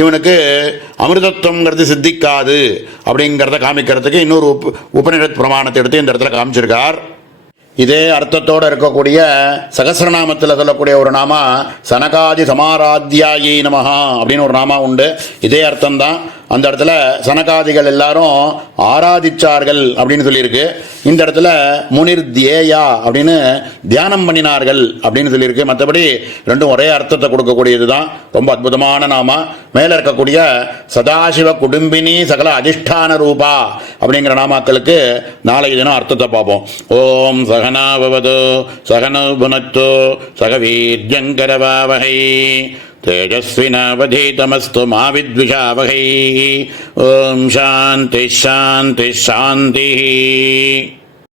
இவனுக்கு அமிர்தத்துவங்கிறது சித்திக்காது அப்படிங்கிறத காமிக்கிறதுக்கு இன்னொரு உபனிஷத் பிரமாணத்தை எடுத்து இந்த இடத்துல காமிச்சிருக்கார். இதே அர்த்தத்தோடு இருக்கக்கூடிய சகஸ்ரநாமத்தில் சொல்லக்கூடிய ஒரு நாமா சனகாதி சமாராத்யாயி நமஹா அப்படின்னு ஒரு நாமா உண்டு. இதே அர்த்தம்தான். அந்த இடத்துல சனகாதிகள் எல்லாரும் ஆராதிச்சார்கள் அப்படின்னு சொல்லியிருக்கு. இந்த இடத்துல முனிர் தியேயா அப்படின்னு தியானம் பண்ணினார்கள் அப்படின்னு சொல்லியிருக்கு. மற்றபடி ரெண்டும் ஒரே அர்த்தத்தை கொடுக்கக்கூடியது தான். ரொம்ப அற்புதமான நாமா. மேலே இருக்கக்கூடிய சதாசிவ குடும்பினி சகல அதிஷ்டான ரூபா அப்படிங்கிற நாமாக்களுக்கு நாளைக்கு தினம் அர்த்தத்தை பார்ப்போம். ஓம் சகனா பவது சகனோ புனக்து சக வீர்யங்கரவாவஹை तेजस्विनावधीतमस्तु मा विद्विषावहै. ओम शांति शांति शांति.